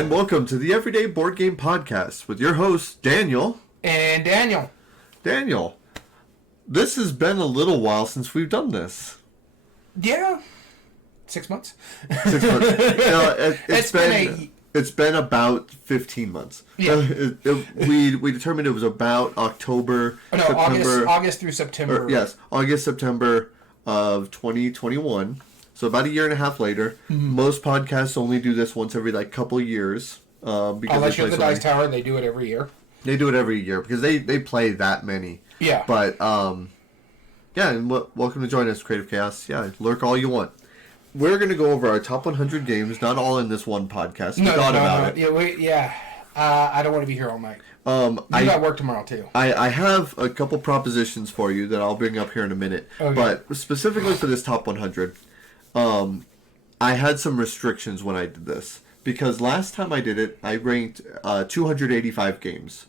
And welcome to the Everyday Board Game Podcast with your hosts, Daniel. And Daniel. Daniel, this has been a little while since we've done this. Yeah. 6 months? 6 months. No, it's been about 15 months. Yeah. We determined it was about October, September. August through September. August, September of 2021. So about a year and a half later. Mm-hmm. Most podcasts only do this once every couple years. Unless you're the Dice Tower, they do it every year. They do it every year because they play that many. Yeah. But, and welcome to join us, Creative Chaos. Yeah, lurk all you want. We're going to go over our top 100 games, not all in this one podcast. We thought about it. I don't want to be here all night. I got work tomorrow, too. I have a couple propositions for you that I'll bring up here in a minute. Okay. But specifically for this top 100, I had some restrictions when I did this. Because last time I did it, I ranked 285 games.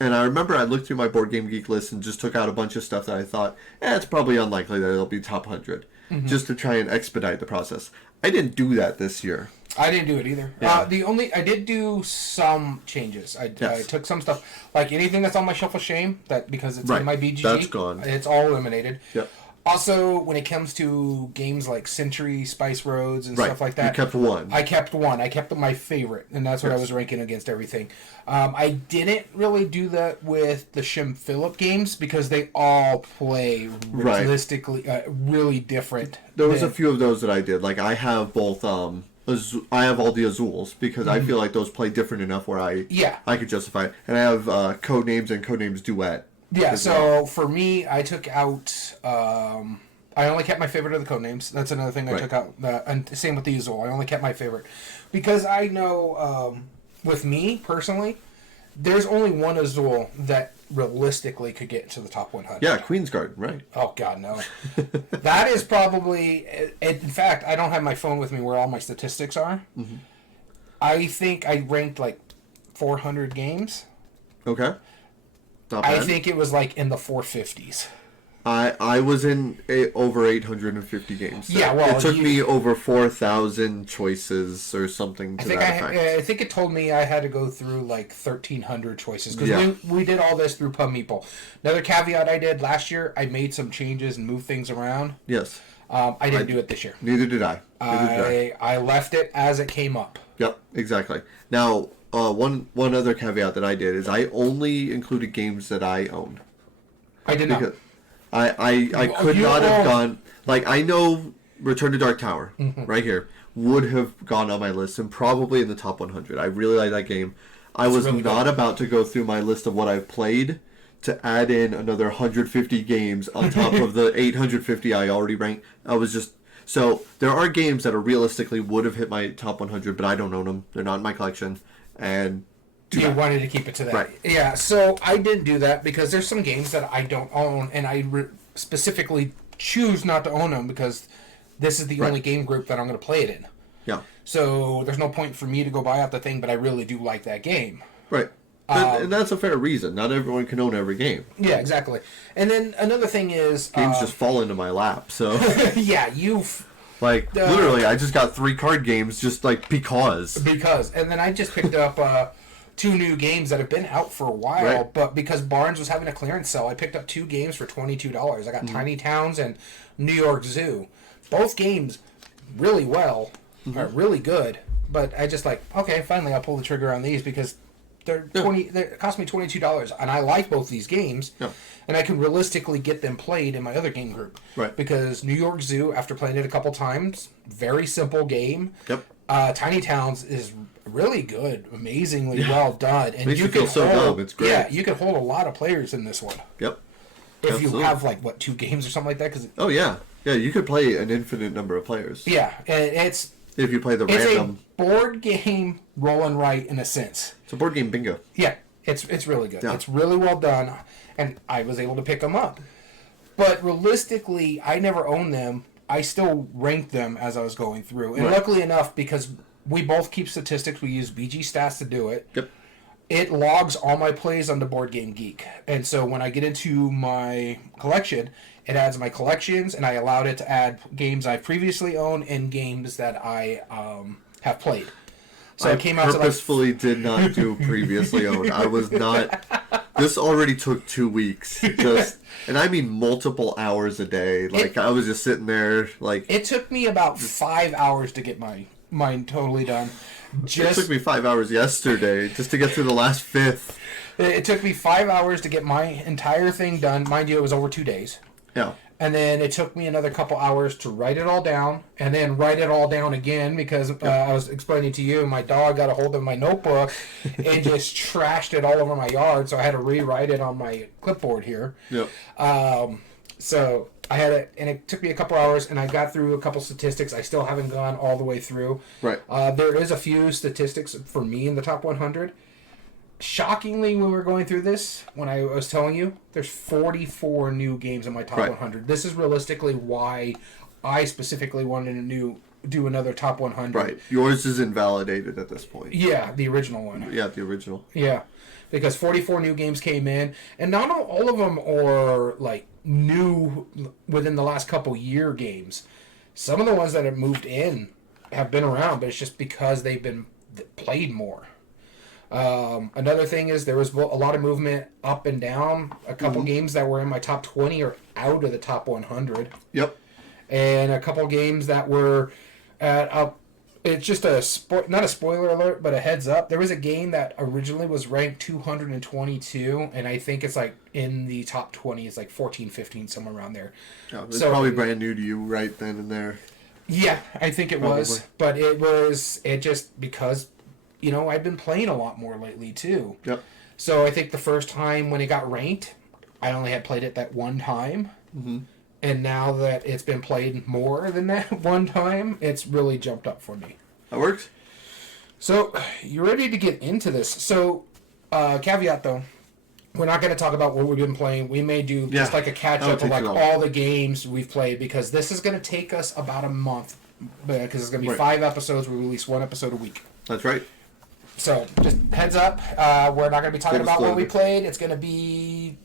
And I remember I looked through my Board Game Geek list and just took out a bunch of stuff that I thought, it's probably unlikely that it'll be top 100. Mm-hmm. Just to try and expedite the process. I didn't do that this year. I didn't do it either. Yeah. I did do some changes. I took some stuff, like anything that's on my Shelf of Shame, because it's in my BGG. That's gone. It's all eliminated. Yep. Also, when it comes to games like Century, Spice Roads, and stuff like that... You kept one. I kept one. I kept my favorite, and that's what I was ranking against everything. I didn't really do that with the Shem Phillip games, because they all play realistically really different. There was a few of those that I did. Like, I have both... I have all the Azules, because I feel like those play different enough where I could justify it. And I have Codenames and Codenames Duet. Yeah, so for me, I took out... I only kept my favorite of the Codenames. That's another thing I took out. And same with the Azul. I only kept my favorite. Because I know, with me, personally, there's only one Azul that realistically could get into the top 100. Yeah, Queensguard, right. Oh, God, no. That is probably... In fact, I don't have my phone with me where all my statistics are. Mm-hmm. I think I ranked 400 games. Okay. I think it was in the 450s. I was in over 850 games. So yeah, well, it took me over 4,000 choices or something to that effect. I think it told me I had to go through 1,300 choices because we did all this through Pub Meeple. Another caveat I did last year, I made some changes and moved things around. Yes. I didn't do it this year. Neither did I. I left it as it came up. Yep, exactly. Now, one other caveat that I did is I only included games that I own. I did not. I could not have gone... I know Return to Dark Tower, right here, would have gone on my list and probably in the top 100. I really like that game. I was really not about to go through my list of what I've played to add in another 150 games on top of the 850 I already ranked. I was just... So, there are games that are realistically would have hit my top 100, but I don't own them. They're not in my collection. And... You wanted to keep it to that. Right. Yeah, so I didn't do that because there's some games that I don't own, and I specifically choose not to own them because this is the only game group that I'm going to play it in. Yeah. So there's no point for me to go buy out the thing, but I really do like that game. Right. And that's a fair reason. Not everyone can own every game. Yeah, exactly. And then another thing is... Games just fall into my lap, so... Yeah, you've... literally, I just got 3 card games just, because. Because. And then I just picked up... 2 new games that have been out for a while, but because Barnes was having a clearance sale, I picked up 2 games for $22. I got Tiny Towns and New York Zoo. Both games really well, are really good, but I just okay, finally I'll pull the trigger on these because they cost me $22, and I like both these games, and I can realistically get them played in my other game group. Right. Because New York Zoo, after playing it a couple times, very simple game. Yep. Tiny Towns is really good, amazingly well done, and makes you feel so dumb. It's great. Yeah, you can hold a lot of players in this one. Yep. If you have 2 games or something like that. Yeah, you could play an infinite number of players. Yeah, it's if you play the random. It's a board game roll and write in a sense. It's a board game bingo. Yeah, it's really good. Yeah. It's really well done, and I was able to pick them up. But realistically, I never owned them. I still ranked them as I was going through, and luckily enough, because we both keep statistics. We use BG Stats to do it. Yep. It logs all my plays onto Board Game Geek. And so when I get into my collection, it adds my collections, and I allowed it to add games I previously owned and games that I have played. So it came out to purposefully did not do previously owned. I was not. This already took 2 weeks. And I mean multiple hours a day. Like I was just sitting there. Like it took me about 5 hours to get mine totally done. It took me 5 hours yesterday just to get through the last fifth. It took me 5 hours to get my entire thing done. Mind you, it was over 2 days. Yeah. And then it took me another couple hours to write it all down, and then write it all down again because I was explaining to you, my dog got a hold of my notebook and just trashed it all over my yard, so I had to rewrite it on my clipboard here. Yep. So I had it, and it took me a couple hours, and I got through a couple statistics. I still haven't gone all the way through. Right. There is a few statistics for me in the top 100. Shockingly, when we were going through this, when I was telling you, there's 44 new games in my top 100. This is realistically why I specifically wanted to do another top 100. Right. Yours is invalidated at this point. Yeah, the original one. Yeah, the original. Yeah, because 44 new games came in, and not all of them are like new within the last couple year games. Some of the ones that have moved in have been around, but it's just because they've been played more. Another thing is there was a lot of movement up and down. A couple games that were in my top 20 are out of the top 100. Yep. And a couple games that were it's just not a spoiler alert, but a heads up. There was a game that originally was ranked 222, and I think it's like in the top 20. It's like 14, 15, somewhere around there. Yeah, it's probably brand new to you right then and there. Yeah, I think it was. But it just because... You know, I've been playing a lot more lately, too. Yep. So I think the first time when it got ranked, I only had played it that one time. Mm-hmm. And now that it's been played more than that one time, it's really jumped up for me. That works. So, you ready to get into this? So, caveat, though. We're not going to talk about what we've been playing. We may do just like a catch-up of like all the games we've played, because this is going to take us about a month. Because it's going to be 5 episodes. We release 1 episode a week. That's right. So, just heads up, we're not going to be talking about what we played. It's going to be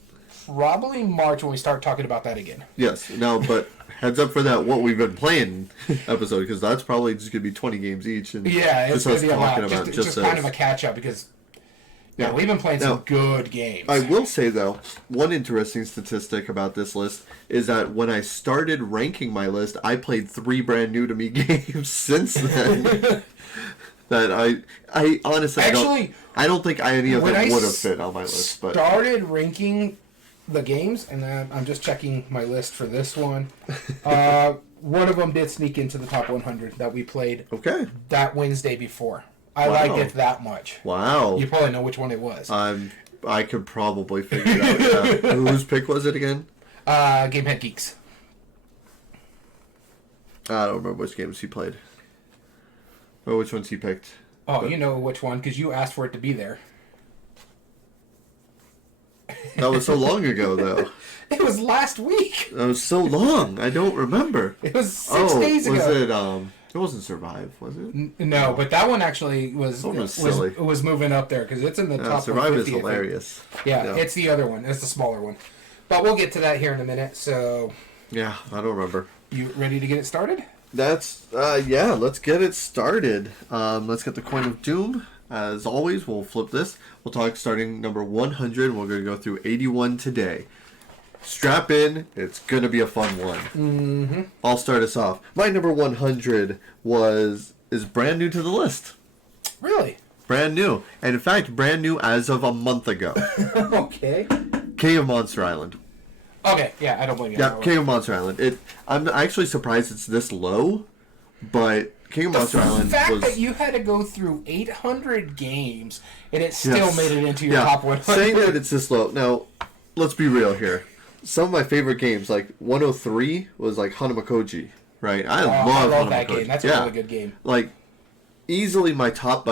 probably March when we start talking about that again. Yes. No, but heads up for that what we've been playing episode, because that's probably just going to be 20 games each. And yeah, it's going to be a lot. Just kind of a catch-up, because we've been playing some good games. I will say, though, one interesting statistic about this list is that when I started ranking my list, I played 3 brand new to me games since then. That I honestly I don't think any of them would have fit on my list. But started ranking the games, and I'm just checking my list for this one. One of them did sneak into the top 100 that we played. Okay. That Wednesday before. I liked it that much. Wow. You probably know which one it was. I could probably figure it out. Yeah. Whose pick was it again? Gamehead Geeks. I don't remember which games he played. Or which ones he picked. Oh, you know which one, because you asked for it to be there. That was so long ago, though. It was last week. That was so long. I don't remember. It was 6 days ago. Was it, it wasn't Survive, was it? No, but that one actually was silly. Was moving up there, because it's in the top Survive is hilarious. Yeah, it's the other one. It's the smaller one. But we'll get to that here in a minute, so... Yeah, I don't remember. You ready to get it started? Let's get it started. Let's get the Coin of Doom. As always, we'll flip this. We'll talk starting number 100. We're going to go through 81 today. Strap in. It's going to be a fun one. Mm-hmm. I'll start us off. My number 100 is brand new to the list. Really? Brand new. And in fact, brand new as of a month ago. Okay. King of Monster Island. Okay, yeah, I don't blame you. Yeah, King of Monster Island. I'm actually surprised it's this low, but King of Monster Island was... The fact that you had to go through 800 games, and it still made it into your top 100. Saying that it's this low... Now, let's be real here. Some of my favorite games, like 103, was like Hanamakoji, right? I love that game. That's a really good game. Like, easily my top,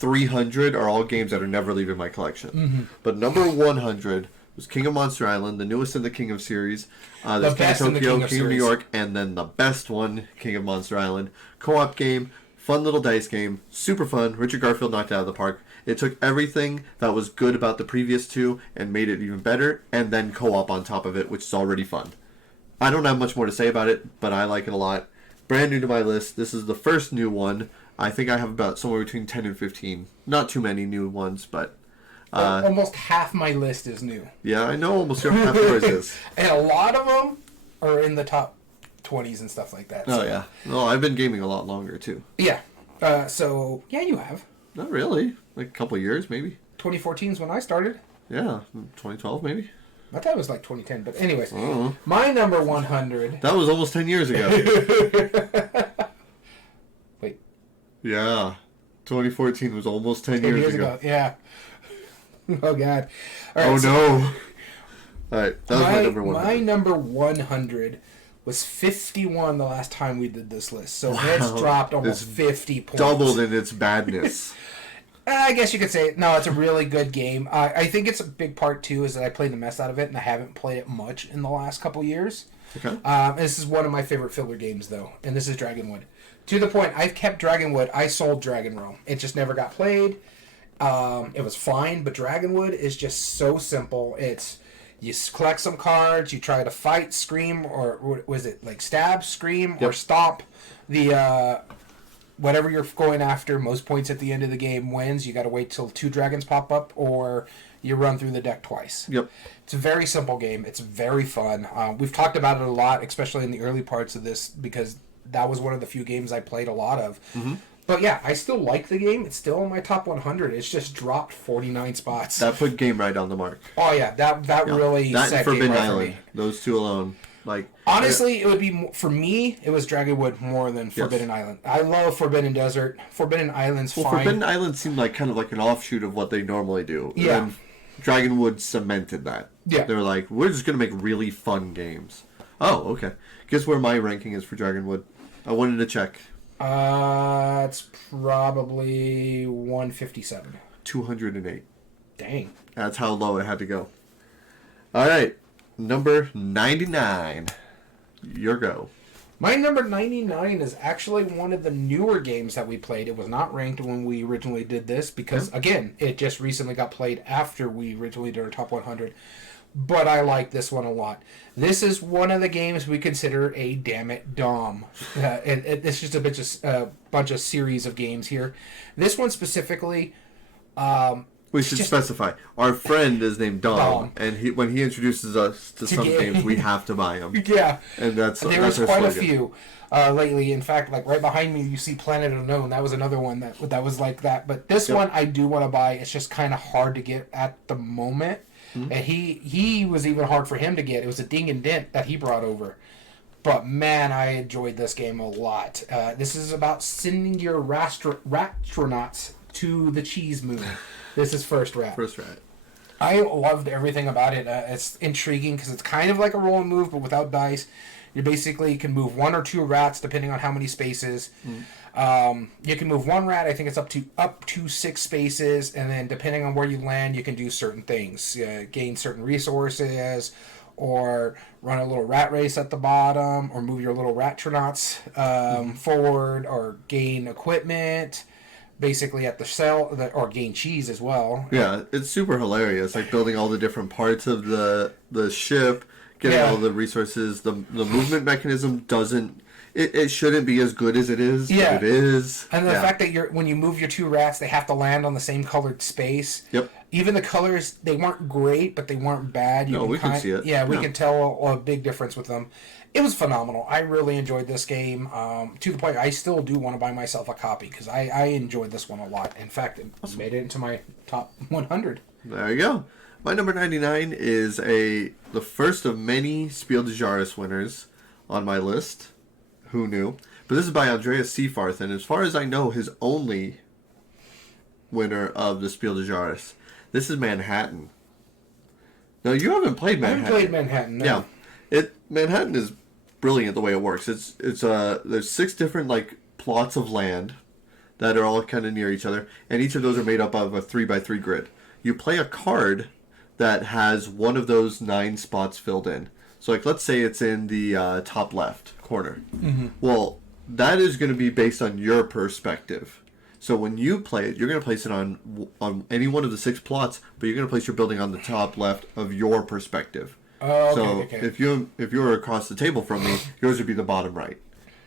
300 are all games that are never leaving my collection. Mm-hmm. But number 100... was King of Monster Island, the newest in the King of series. There's King of Tokyo, King of New York, and then the best one, King of Monster Island. Co-op game, fun little dice game, super fun. Richard Garfield knocked it out of the park. It took everything that was good about the previous two and made it even better, and then co-op on top of it, which is already fun. I don't have much more to say about it, but I like it a lot. Brand new to my list. This is the first new one. I think I have about somewhere between 10 and 15. Not too many new ones, but... almost half my list is new. Yeah, I know almost half yours is. And a lot of them are in the top 20s and stuff like that. Oh, yeah. No, I've been gaming a lot longer, too. Yeah. So, yeah, you have. Not really. Like a couple of years, maybe. 2014 is when I started. Yeah, 2012, maybe. I thought it was like 2010, but anyways. My number 100... That was almost 10 years ago. Wait. Yeah. 2014 was almost 10 years ago. Yeah. Oh, God. All right, no. All right, that was my number 100. My number 100 was 51 the last time we did this list. So it's dropped almost 50 points. Doubled in its badness. I guess you could say, no, it's a really good game. I think it's a big part, too, is that I played the mess out of it, and I haven't played it much in the last couple years. Okay. This is one of my favorite filler games, though, and this is Dragonwood. To the point, I've kept Dragonwood. I sold Dragon Realm. It just never got played. It was fine, but Dragonwood is just so simple. It's... You collect some cards, you try to fight, scream, or was it like stab, scream, or stomp the whatever you're going after. Most points at the end of the game wins. You got to wait till 2 dragons pop up, or you run through the deck twice. Yep. It's a very simple game. It's very fun. We've talked about it a lot, especially in the early parts of this, because that was one of the few games I played a lot of. Mm-hmm. But yeah, I still like the game. It's still in my top 100. It's just dropped 49 spots. That put Game Right on the mark. Oh yeah, that really that set and Forbidden Game Right Island. for me. Those two alone, like honestly, it would be for me. It was Dragonwood more than Forbidden Island. I love Forbidden Desert. Forbidden Island's fine. Forbidden Island seemed like kind of like an offshoot of what they normally do. Yeah. And Dragonwood cemented that. Yeah. They were like, we're just gonna make really fun games. Oh, okay. Guess where my ranking is for Dragonwood? I wanted to check. It's probably 157. 208. Dang. That's how low it had to go. All right, number 99. Your go. My number 99 is actually one of the newer games that we played. It was not ranked when we originally did this because, again, it just recently got played after we originally did our top 100. But I like this one a lot. This is one of the games we consider a damn it Dom. It's just a bunch of series of games here. This one specifically... we should specify. Our friend is named Dom. And when he introduces us to some games, we have to buy them. Yeah. And that's There's our quite slogan. a few lately. In fact, like right behind me, you see Planet Unknown. That was another one that was like that. But this one I do want to buy. It's just kind of hard to get at the moment. Mm-hmm. And he was even hard for him to get. It was a ding and dent that he brought over. But man, I enjoyed this game a lot. This is about sending your rastronauts to the cheese moon. This is First Rat. First Rat. I loved everything about it. It's intriguing because it's kind of like a roll and move, but without dice. You basically can move 1 or 2 rats depending on how many spaces. You can move 1 rat. I think it's up to 6 spaces, and then depending on where you land, you can do certain things, gain certain resources, or run a little rat race at the bottom, or move your little ratronauts forward, or gain equipment. Basically at the cell, or gain cheese as well. Yeah, it's super hilarious. Like building all the different parts of the ship, getting all the resources. The movement mechanism doesn't. It shouldn't be as good as it is. Yeah, but it is. And the fact that when you move your 2 rats, they have to land on the same colored space. Yep. Even the colors, they weren't great, but they weren't bad. We can see it. Yeah, we can tell a big difference with them. It was phenomenal. I really enjoyed this game to the point I still do want to buy myself a copy because I enjoyed this one a lot. In fact, it made it into my top 100. There you go. My number 99 is the first of many Spiel des Jahres winners on my list. Who knew? But this is by Andreas Seafarth, and as far as I know, his only winner of the Spiel des Jahres. This is Manhattan. Now, you haven't played Manhattan. I haven't played Manhattan, no. Yeah. Manhattan is brilliant the way it works. There's 6 different like plots of land that are all kind of near each other, and each of those are made up of a 3x3 grid. You play a card that has one of those 9 spots filled in. So like let's say it's in the top left corner. Mm-hmm. Well, that is going to be based on your perspective. So when you play it, you're going to place it on any one of the 6 plots, but you're going to place your building on the top left of your perspective. Oh, okay. If you were across the table from me, yours would be the bottom right.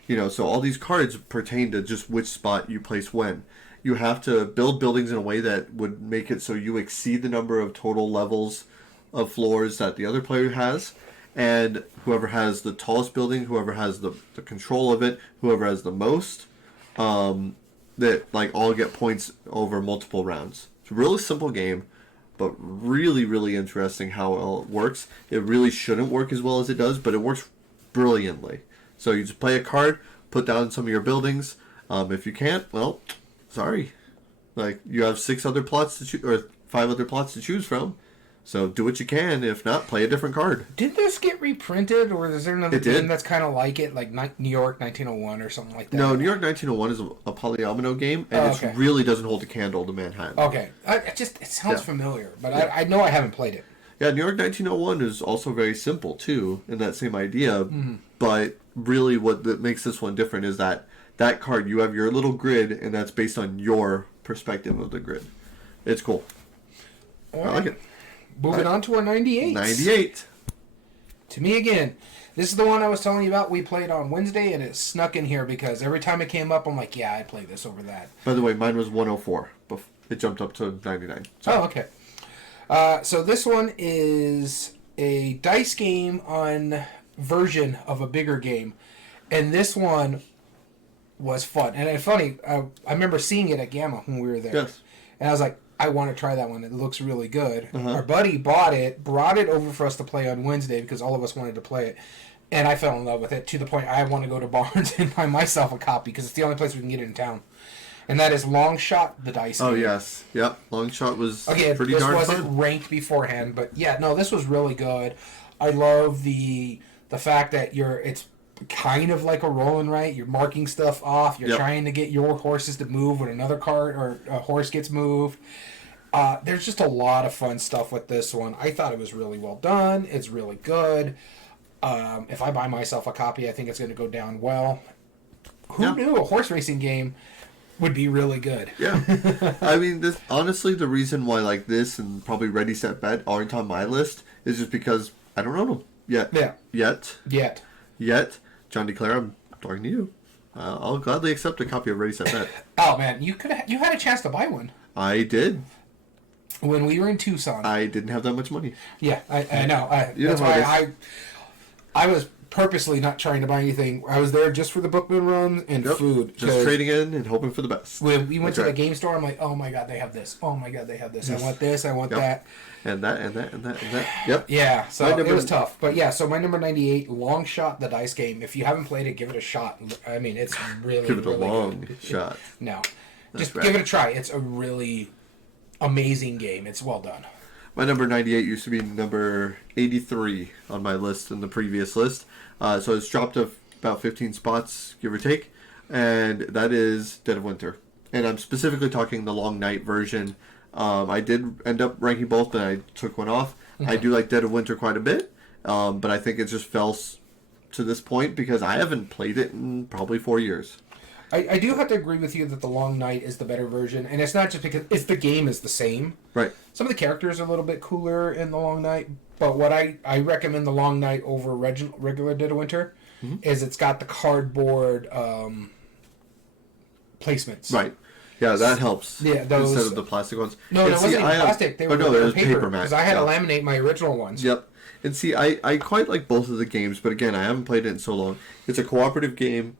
So all these cards pertain to just which spot you place when. You have to build buildings in a way that would make it so you exceed the number of total levels of floors that the other player has. And whoever has the tallest building, whoever has the control of it, whoever has the most, that like all get points over multiple rounds. It's a really simple game, but really, really interesting how well it works. It really shouldn't work as well as it does, but it works brilliantly. So you just play a card, put down some of your buildings. If you can't, well, sorry. Like, you have 6 other plots to choose, or 5 other plots to choose from. So do what you can. If not, play a different card. Did this get reprinted, or is there another game that's kind of like it, like New York 1901 or something like that? No, New York 1901 is a polyomino game, and it really doesn't hold a candle to Manhattan. Okay. It sounds familiar, but I know I haven't played it. Yeah, New York 1901 is also very simple, too, in that same idea. But really what makes this one different is that card, you have your little grid, and that's based on your perspective of the grid. It's cool. I like it. Moving on to our 98. 98. To me again. This is the one I was telling you about. We played on Wednesday, and it snuck in here because every time it came up, I'm like, yeah, I'd play this over that. By the way, mine was 104. It jumped up to 99. So. Oh, okay. So this one is a dice game on version of a bigger game. And this one was fun. And it's funny, I remember seeing it at Gamma when we were there. Yes. And I was like, I want to try that one. It looks really good. Our buddy bought it, brought it over for us to play on Wednesday because all of us wanted to play it. And I fell in love with it to the point I want to go to Barnes and buy myself a copy because it's the only place we can get it in town. And that is Long Shot, the dice game. Oh, yes. Yep. Long Shot was pretty darn fun. This wasn't ranked beforehand, but yeah, no, this was really good. I love the fact that it's kind of like a roll and write. You're marking stuff off. You're trying to get your horses to move when another card or a horse gets moved. There's just a lot of fun stuff with this one. I thought it was really well done. It's really good. If I buy myself a copy, I think it's going to go down well. Who knew a horse racing game would be really good? Yeah. I mean, honestly, the reason why like this and probably Ready, Set, Bet aren't on my list is just because I don't know them yet. Yeah. Yet. John DeClaire, I'm talking to you. I'll gladly accept a copy of Ready, Set, Bet. Oh, man. You had a chance to buy one. I did. When we were in Tucson. I didn't have that much money. Yeah, I know. That's why I was purposely not trying to buy anything. I was there just for the Bookman run and food. Just trading in and hoping for the best. When we went to the game store, I'm like, oh my god, they have this. Oh my god, they have this. Yes. I want this. I want that. And that. Yep. Yeah, so it was tough. But yeah, so my number 98, Long Shot, the dice game. If you haven't played it, give it a shot. I mean, it's really, give it a really long good. shot. No. Just give it a try. It's a really amazing game. It's well done. My number 98 used to be number 83 on my list in the previous list. So it's dropped about 15 spots, give or take. And that is Dead of Winter. And I'm specifically talking the Long Night version. I did end up ranking both, but I took one off. Mm-hmm. I do like Dead of Winter quite a bit. But I think it just fell to this point because I haven't played it in probably 4 years. I do have to agree with you that the Long Night is the better version, and it's not just because the game is the same. Right. Some of the characters are a little bit cooler in the Long Night, but what I recommend the Long Night over regular Dead of Winter is it's got the cardboard placements. Right. Yeah, that helps. Yeah, those instead of the plastic ones. No, it wasn't even plastic. They were paper because I had to laminate my original ones. Yep. And see, I quite like both of the games, but again, I haven't played it in so long. It's a cooperative game.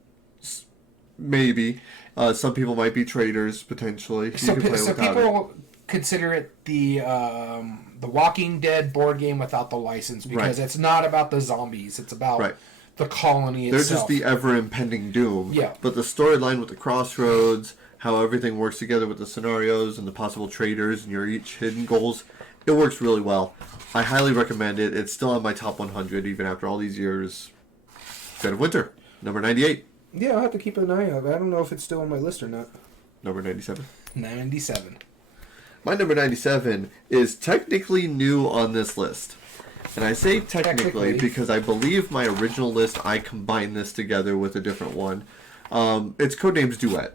Maybe. Some people might be traders, potentially. So people consider it the Walking Dead board game without the license because it's not about the zombies. It's about the colony itself. They're just the ever-impending doom. Yeah. But the storyline with the crossroads, how everything works together with the scenarios and the possible traders and your each hidden goals, it works really well. I highly recommend it. It's still on my top 100 even after all these years. Dead of Winter, number 98. Yeah, I'll have to keep an eye on it. I don't know if it's still on my list or not. Number 97. 97. My number 97 is technically new on this list. And I say technically because I believe my original list, I combined this together with a different one. It's Codenames Duet.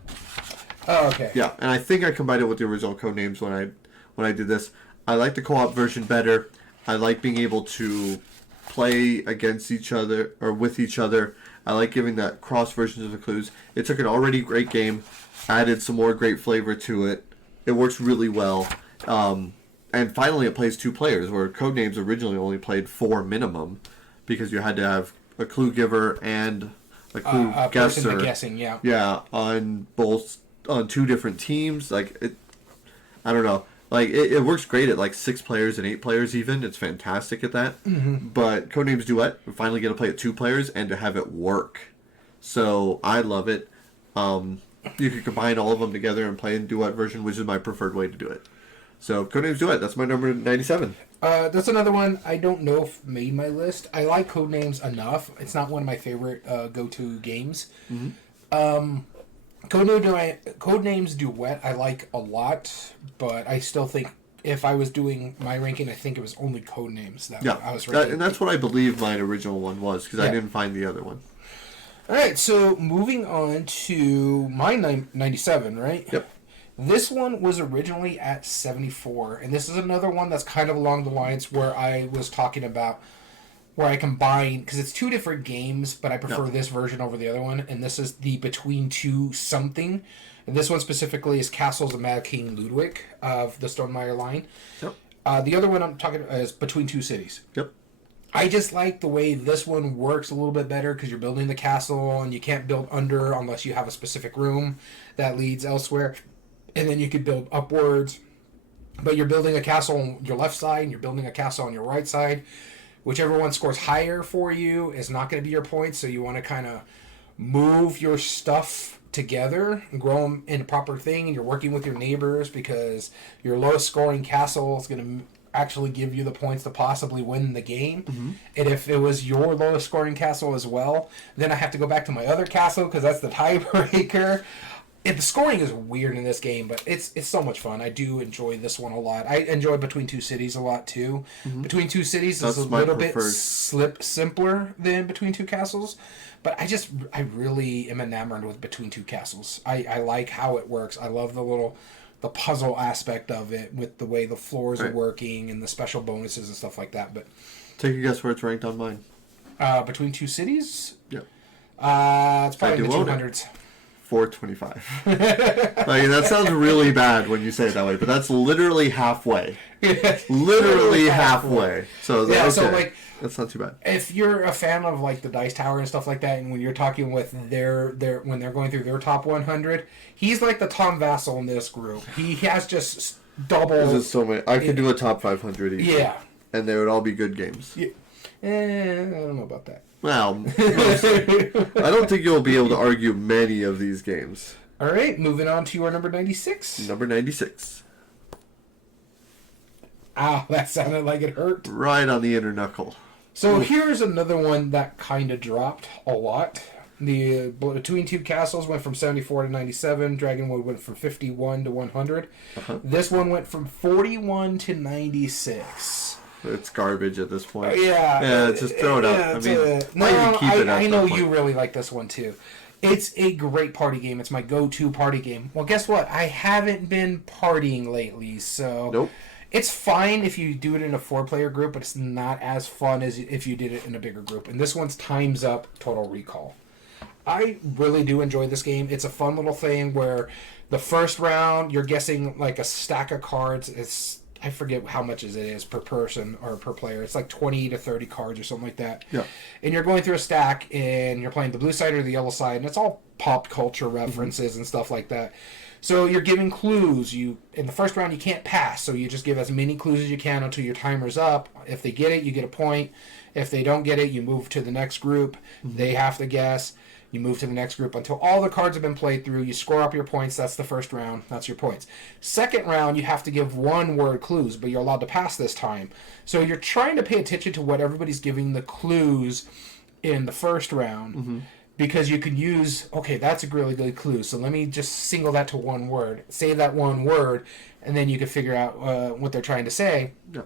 Oh, okay. Yeah, and I think I combined it with the original Codenames when I did this. I like the co-op version better. I like being able to play against each other or with each other. I like giving that cross versions of the clues. It took an already great game, added some more great flavor to it. It works really well. And finally, it plays 2 players, where Codenames originally only played 4 minimum, because you had to have a clue giver and a clue guesser. Person guessing, yeah. Yeah, on 2 different teams. Like, I don't know. Like, it works great at, like, 6 players and 8 players even. It's fantastic at that. Mm-hmm. But Codenames Duet, we finally get to play at 2 players and to have it work. So, I love it. You can combine all of them together and play in Duet version, which is my preferred way to do it. So, Codenames Duet, that's my number 97. That's another one I don't know if made my list. I like Codenames enough. It's not one of my favorite go-to games. Mm-hmm. Codenames Duet I like a lot, but I still think if I was doing my ranking, I think it was only Codenames that I was ranking. And that's what I believe my original one was, because I didn't find the other one. All right, so moving on to my 97, right? Yep. This one was originally at 74, and this is another one that's kind of along the lines where I was talking about, where I combine, because it's 2 different games, but I prefer this version over the other one, and this is the Between Two Something. And this one specifically is Castles of Mad King Ludwig of the Stonemaier line. Yep. The other one I'm talking about is Between Two Cities. Yep. I just like the way this one works a little bit better because you're building the castle and you can't build under unless you have a specific room that leads elsewhere. And then you could build upwards. But you're building a castle on your left side and you're building a castle on your right side. Whichever one scores higher for you is not going to be your point. So you want to kind of move your stuff together and grow them in a proper thing. And you're working with your neighbors because your lowest scoring castle is going to actually give you the points to possibly win the game. Mm-hmm. And if it was your lowest scoring castle as well, then I have to go back to my other castle because that's the tiebreaker. The scoring is weird in this game, but it's so much fun. I do enjoy this one a lot. I enjoy Between Two Cities a lot too. Mm-hmm. Between Two Cities is a little bit simpler than Between Two Castles, but I really am enamored with Between Two Castles. I like how it works. I love the puzzle aspect of it with the way the floors are working and the special bonuses and stuff like that. But take a guess where it's ranked on mine. Between Two Cities? Yep. It's probably in the 200s. 425. Like, that sounds really bad when you say it that way, but that's literally halfway. Literally halfway. So yeah, so like that's not too bad. If you're a fan of like the Dice Tower and stuff like that, and when you're talking with their when they're going through their top 100, he's like the Tom Vassell in this group. He has just double. There's just so many. I could do a top 500 each. Yeah. And they would all be good games. Yeah. I don't know about that. Well, I don't think you'll be able to argue many of these games. All right, moving on to your number 96. Number 96. Ow, that sounded like it hurt. Right on the inner knuckle. So here's another one that kind of dropped a lot. The Between Two Castles went from 74 to 97. Dragonwood went from 51 to 100. Uh-huh. This one went from 41 to 96. It's garbage at this point. Yeah, just throw it up. I know you really like this one too. It's a great party game. It's my go-to party game. Well, guess what? I haven't been partying lately, so nope. It's fine if you do it in a 4-player group, but it's not as fun as if you did it in a bigger group. And this one's Time's Up Total Recall. I really do enjoy this game. It's a fun little thing where the first round you're guessing like a stack of cards. I forget how much it is per person or per player. It's like 20 to 30 cards or something like that. Yeah. And you're going through a stack, and you're playing the blue side or the yellow side, and it's all pop culture references and stuff like that. So you're giving clues. In the first round, you can't pass, so you just give as many clues as you can until your timer's up. If they get it, you get a point. If they don't get it, you move to the next group. Mm-hmm. They have to guess. You move to the next group until all the cards have been played through. You score up your points. That's the first round. That's your points. Second round, you have to give 1-word clues, but you're allowed to pass this time. So you're trying to pay attention to what everybody's giving the clues in the first round, mm-hmm. because you can use, okay, that's a really good clue, so let me just single that to 1 word. Say that 1 word, and then you can figure out what they're trying to say. Yeah.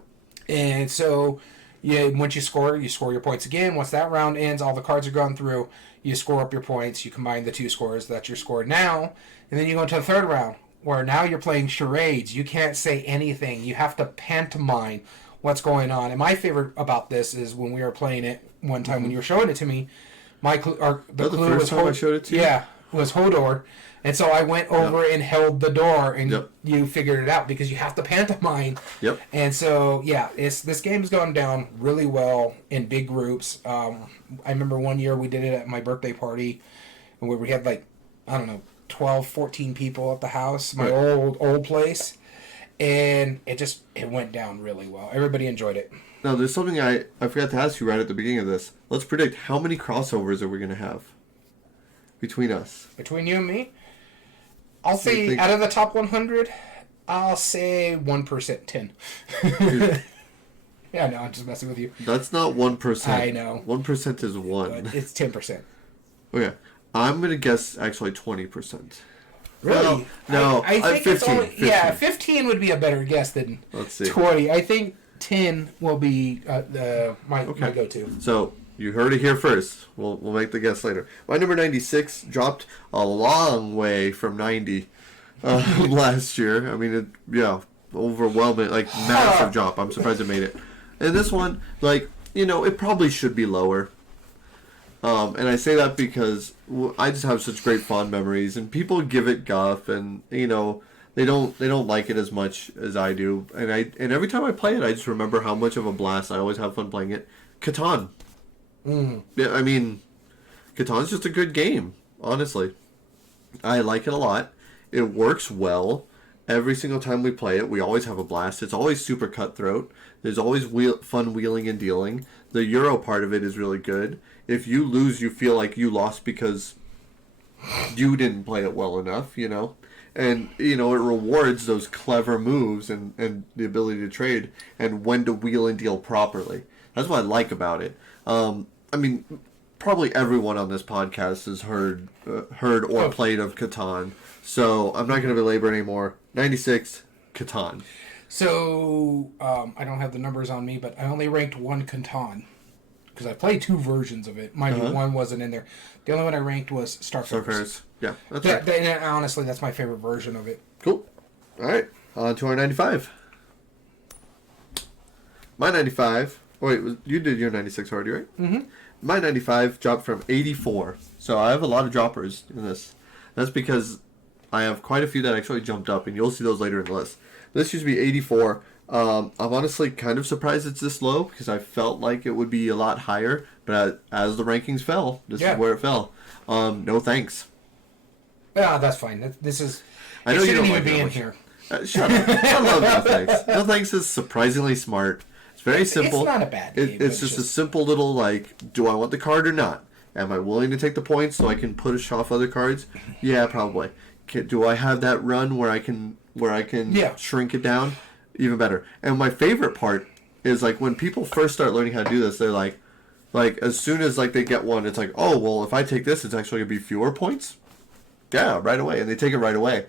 And so once you score your points again. Once that round ends, all the cards are gone through. You score up your points. You combine the 2 scores. That's your score now. And then you go into the third round, where now you're playing charades. You can't say anything. You have to pantomime what's going on. And my favorite about this is when we were playing it one time, mm-hmm. when you were showing it to me, The clue first was time I showed it to you? Yeah, was Hodor. And so I went over and held the door, and you figured it out because you have to pantomime. Yep. And so, yeah, this game's gone down really well in big groups. I remember one year we did it at my birthday party, where we had 12, 14 people at the house, my old place, and it went down really well. Everybody enjoyed it. Now, there's something I forgot to ask you right at the beginning of this. Let's predict how many crossovers are we going to have between us? Between you and me? I'll say out of the top 100, I'll say 1%, 10. Yeah, no, I'm just messing with you. That's not 1%. I know. 1% is 1. But it's 10%. Okay. I'm going to guess actually 20%. Really? Well, no, I think 15, it's only... 15. Yeah, 15 would be a better guess than Let's see. 20. I think 10 will be my go-to. So, you heard it here first. We'll make the guess later. My number 96 dropped a long way from 90 last year. I mean, overwhelming, massive drop. I'm surprised it made it. And this one, it probably should be lower. And I say that because I just have such great fond memories, and people give it guff, and they don't like it as much as I do. And every time I play it, I just remember how much of a blast I always have fun playing it. Catan. Yeah, I mean, Catan's just a good game, honestly. I like it a lot. It works well. Every single time we play it, we always have a blast. It's always super cutthroat. There's always fun wheeling and dealing. The Euro part of it is really good. If you lose, you feel like you lost because you didn't play it well enough, And, it rewards those clever moves and the ability to trade and when to wheel and deal properly. That's what I like about it. I mean, probably everyone on this podcast has heard or played of Catan, so I'm not going to belabor anymore. 96, Catan. So, I don't have the numbers on me, but I only ranked one Catan, because I played 2 versions of it. Mind you, one wasn't in there. The only one I ranked was Starfarers. Yeah, that's right. And honestly, that's my favorite version of it. Cool. All right, on to our 95. My 95... Wait, you did your 96 already, right? Mm-hmm. My 95 dropped from 84. So I have a lot of droppers in this. That's because I have quite a few that actually jumped up, and you'll see those later in the list. This used to be 84. I'm honestly kind of surprised it's this low, because I felt like it would be a lot higher. But as the rankings fell, this is where it fell. No thanks. Yeah, that's fine. This is... I know you don't even like be in here. Shut up. I love No Thanks. No Thanks is surprisingly smart. It's very simple. It's not a bad game. It's just a simple little, do I want the card or not? Am I willing to take the points so I can push off other cards? Yeah, probably. Do I have that run where I can shrink it down? Even better. And my favorite part is, when people first start learning how to do this, they're like, as soon as, they get one, it's like, oh, well, if I take this, it's actually going to be fewer points? Yeah, right away. And they take it right away.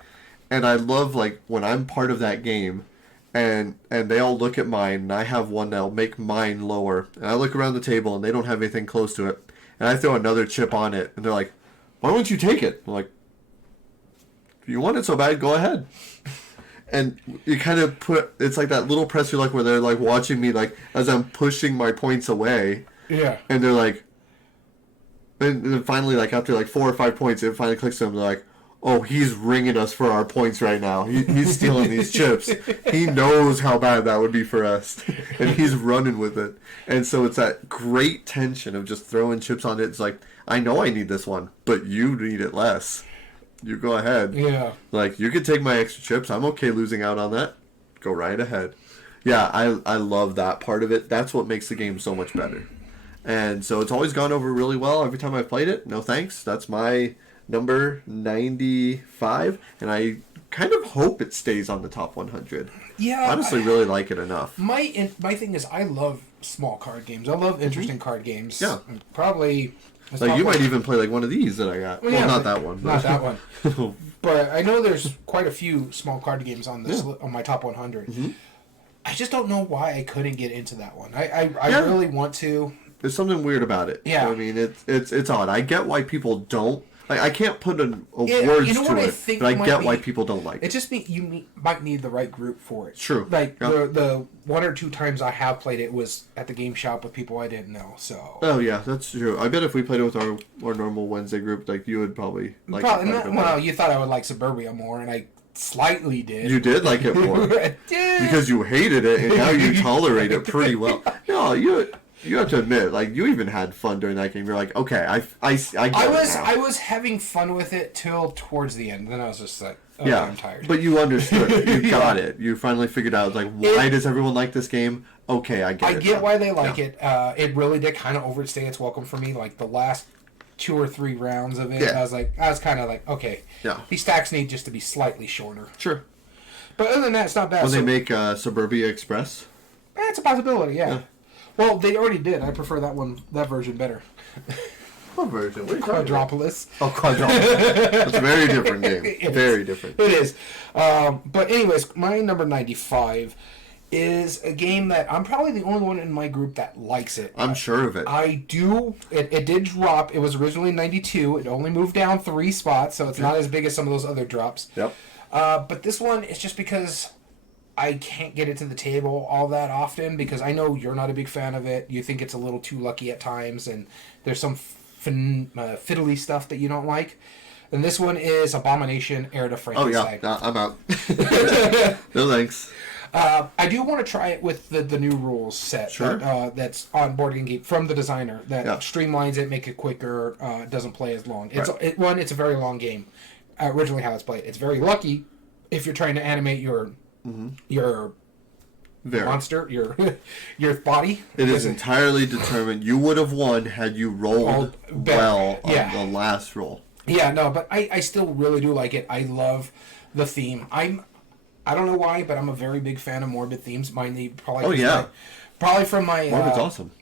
And I love, when I'm part of that game, and they all look at mine, and I have one that'll make mine lower, and I look around the table, and they don't have anything close to it, and I throw another chip on it, and they're like, why won't you take it? I'm like, if you want it so bad, go ahead. And you kind of it's like that little press your luck where they're, watching me, as I'm pushing my points away. Yeah. And they're like, and then finally, after, 4 or 5 points, it finally clicks to them, they're like, oh, he's ringing us for our points right now. He's stealing these chips. He knows how bad that would be for us. And he's running with it. And so it's that great tension of just throwing chips on it. It's like, I know I need this one, but you need it less. You go ahead. Yeah. You could take my extra chips. I'm okay losing out on that. Go right ahead. Yeah, I love that part of it. That's what makes the game so much better. And so it's always gone over really well every time I've played it. No thanks. That's my number 95, and I kind of hope it stays on the top 100. Yeah, I honestly really like it enough. My thing is, I love small card games. I love interesting card games. Yeah, probably. You might even play one of these that I got. Well, not that one. Not that one. But I know there's quite a few small card games on this on my top 100. Mm-hmm. I just don't know why I couldn't get into that one. I really want to. There's something weird about it. Yeah. I mean, it's odd. I get why people don't Like, I can't put words to it, but I get why people don't like it. It just might need the right group for it. True. Like, the one or two times I have played it was at the game shop with people I didn't know, so... Oh, yeah, that's true. I bet if we played it with our normal Wednesday group, like, you would probably like it. Well, you thought I would like Suburbia more, and I slightly did. You did like it more. I did. Because you hated it, and now you tolerate it pretty well. No, you have to admit, like, you even had fun during that game. You're like, okay, I get it now. I was having fun with it till towards the end. Then I was just like, oh, yeah, I'm tired. But you understood it. You got it. You finally figured out, like, why does everyone like this game? Okay, I get it. I get why they like it. It really did kind of overstay its welcome for me. Like, the last 2 or 3 rounds of it, I was kind of like, okay, these stacks need just to be slightly shorter. Sure. But other than that, it's not bad. Will they make Suburbia Express? It's a possibility, yeah. Well, they already did. I prefer that version better. What version? What Quadropolis. Oh, Quadropolis. That's a very different game. Very different. It is. But anyways, my number 95 is a game that I'm probably the only one in my group that likes it. I'm sure of it. I do. It did drop. It was originally 92. It only moved down 3 spots, so it's not as big as some of those other drops. Yep. But this one is just because I can't get it to the table all that often, because I know you're not a big fan of it. You think it's a little too lucky at times, and there's some fiddly stuff that you don't like. And this one is Abomination: Heir to Frankenstein. Oh, yeah. I'm out. No thanks. I do want to try it with the new rules set that's on Board Game Geek from the designer that streamlines it, make it quicker, doesn't play as long. It's a very long game. Originally how it's played. It's very lucky if you're trying to animate your monster, your body. It is entirely determined. You would have won had you rolled well on the last roll. Yeah, no, but I still really do like it. I love the theme. I don't know why, but I'm a very big fan of morbid themes. Probably from my morbid's awesome.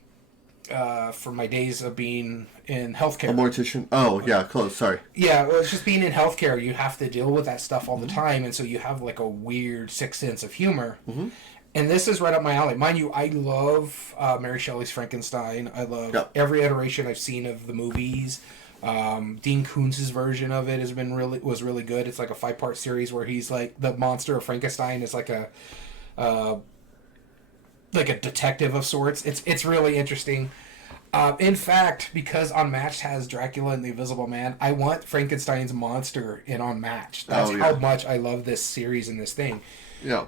From my days of being in healthcare. A mortician. Oh yeah, close. Sorry. Yeah, it's just being in healthcare. You have to deal with that stuff all the time, and so you have like a weird sixth sense of humor. Mm-hmm. And this is right up my alley. Mind you, I love Mary Shelley's Frankenstein. I love every iteration I've seen of the movies. Dean Koontz's version of it was really good. It's like a 5-part series where he's like the monster of Frankenstein is like a detective of sorts. It's really interesting. In fact, because Unmatched has Dracula and the Invisible Man, I want Frankenstein's monster in Unmatched. That's how much I love this series and this thing. Yeah.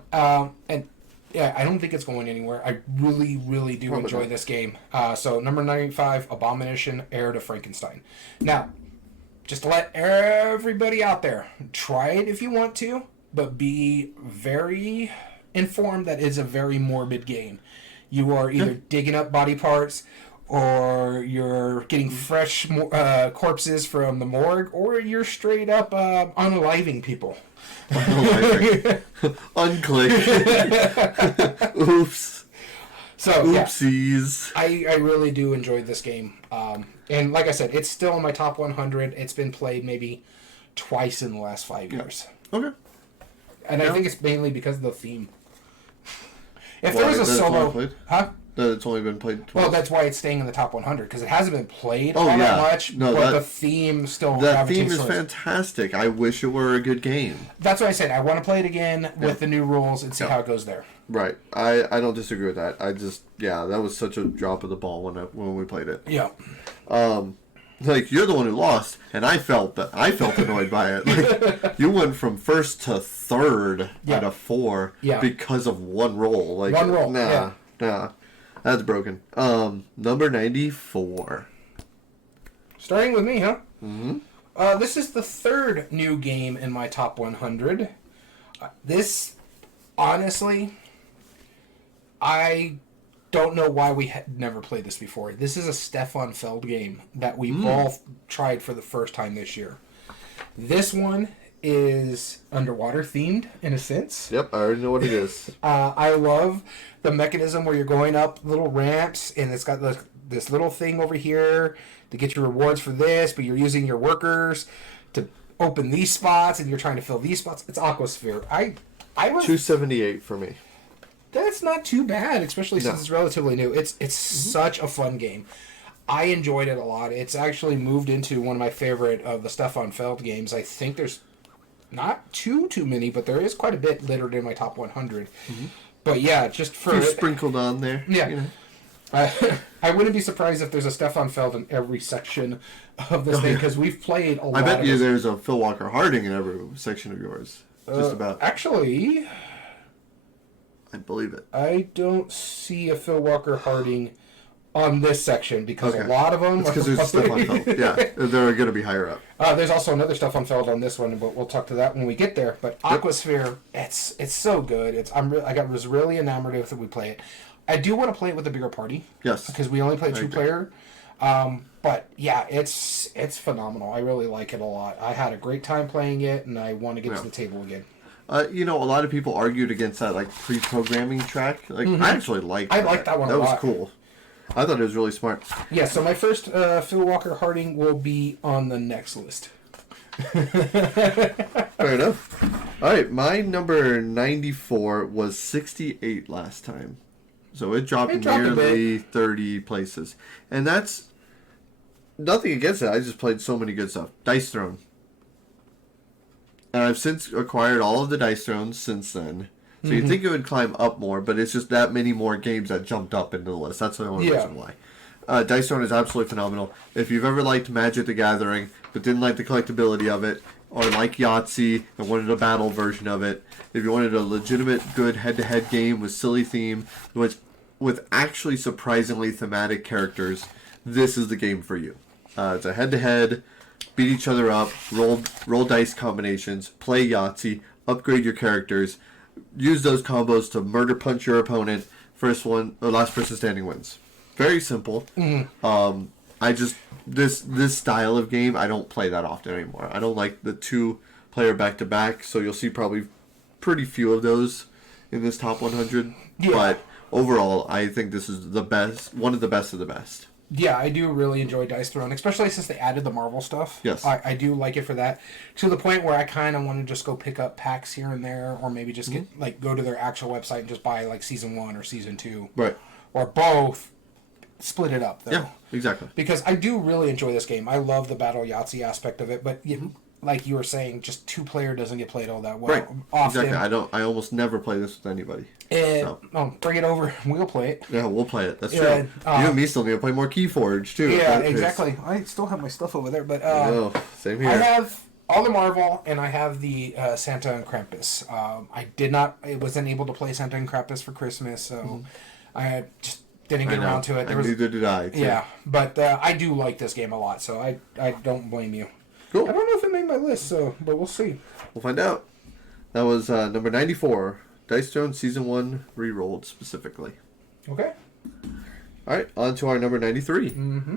And yeah, I don't think it's going anywhere. I really, really do enjoy this game. So, number 95, Abomination: Heir to Frankenstein. Now, just to let everybody out there, try it if you want to, but be very informed that it's a very morbid game. You are either digging up body parts, or you're getting fresh corpses from the morgue, or you're straight up unaliving people. Unclick. Oops. So oopsies. I really do enjoy this game. And like I said, it's still in my top 100. It's been played maybe twice in the last 5 years. Okay. And I think it's mainly because of the theme. If there was a solo... Huh? That it's only been played twice. Well, that's why it's staying in the top 100, because it hasn't been played all that much, but the theme still that theme is fantastic. I wish it were a good game. That's what I said. I want to play it again with the new rules and see how it goes there. Right. I don't disagree with that. I just, that was such a drop of the ball when we played it. Yeah. Like, you're the one who lost, and I felt annoyed by it. Like, you went from first to third out of 4 because of one roll. Like, one roll. Nah. That's broken. Number 94. Starting with me, huh? Mm-hmm. This is the third new game in my top 100. This, honestly, I don't know why we had never played this before. This is a Stefan Feld game that we both tried for the first time this year. This one is underwater themed in a sense. Yep, I already know what it is. I love the mechanism where you're going up little ramps, and it's got this little thing over here to get your rewards for this, but you're using your workers to open these spots, and you're trying to fill these spots. It's Aquasphere. I was 278 for me. That's not too bad, especially since it's relatively new. It's such a fun game. I enjoyed it a lot. It's actually moved into one of my favorite of the Stefan Feld games. I think there's not too many, but there is quite a bit littered in my top 100. Mm-hmm. But yeah, just for... A few sprinkled on there. Yeah. You know. I wouldn't be surprised if there's a Stefan Feld in every section of this thing, because we've played a lot. I bet you there's a Phil Walker Harding in every section of yours. Just about. Actually, I believe it. I don't see a Phil Walker Harding on this section, because a lot of them... because there's Stefan Feld. Yeah, they're going to be higher up. There's also another Stefan Feld on this one, but we'll talk to that when we get there. But Aquasphere, it's so good. I was really enamored with it. We play it. I do want to play it with a bigger party. Yes. Because we only play 2-player. But yeah, it's phenomenal. I really like it a lot. I had a great time playing it, and I want to get to the table again. A lot of people argued against that pre-programming track. I actually liked that. I liked that one a lot. That was cool. I thought it was really smart. Yeah, so my first Phil Walker Harding will be on the next list. Fair enough. All right, my number 94 was 68 last time. So it dropped nearly 30 places. And that's nothing against it. I just played so many good stuff. Dice Throne. And I've since acquired all of the Dice Thrones since then. So you'd think it would climb up more, but it's just that many more games that jumped up into the list. That's the only reason why. Dice Throne is absolutely phenomenal. If you've ever liked Magic the Gathering, but didn't like the collectability of it, or like Yahtzee and wanted a battle version of it, if you wanted a legitimate good head-to-head game with silly theme, with actually surprisingly thematic characters, this is the game for you. It's a head-to-head, beat each other up, roll dice combinations, play Yahtzee, upgrade your characters, use those combos to murder punch your opponent. Last person standing wins. Very simple. Mm-hmm. This style of game I don't play that often anymore. I don't like the 2-player back-to-back, so you'll see probably pretty few of those in this top 100. Yeah. But overall, I think this is the best, one of the best of the best. Yeah, I do really enjoy Dice Throne, especially since they added the Marvel stuff. Yes. I do like it for that, to the point where I kind of want to just go pick up packs here and there, or maybe just go to their actual website and just buy Season 1 or Season 2. Right. Or both. Split it up, though. Yeah, exactly. Because I do really enjoy this game. I love the Battle Yahtzee aspect of it, but like you were saying, just 2-player doesn't get played all that well. Right. Often. Exactly. I almost never play this with anybody. Bring it over. We'll play it. Yeah, we'll play it. That's true. You and me still need to play more Keyforge, too. Yeah, exactly. I still have my stuff over there, but... same here. I have all the Marvel, and I have the Santa and Krampus. I wasn't able to play Santa and Krampus for Christmas, so I just didn't get around to it. Neither did I. Too. Yeah, but I do like this game a lot, so I don't blame you. Cool. I don't know if it made my list, but we'll see. We'll find out. That was number 94, Dice Throne Season 1 Rerolled specifically. Okay. All right, on to our number 93. Mm-hmm.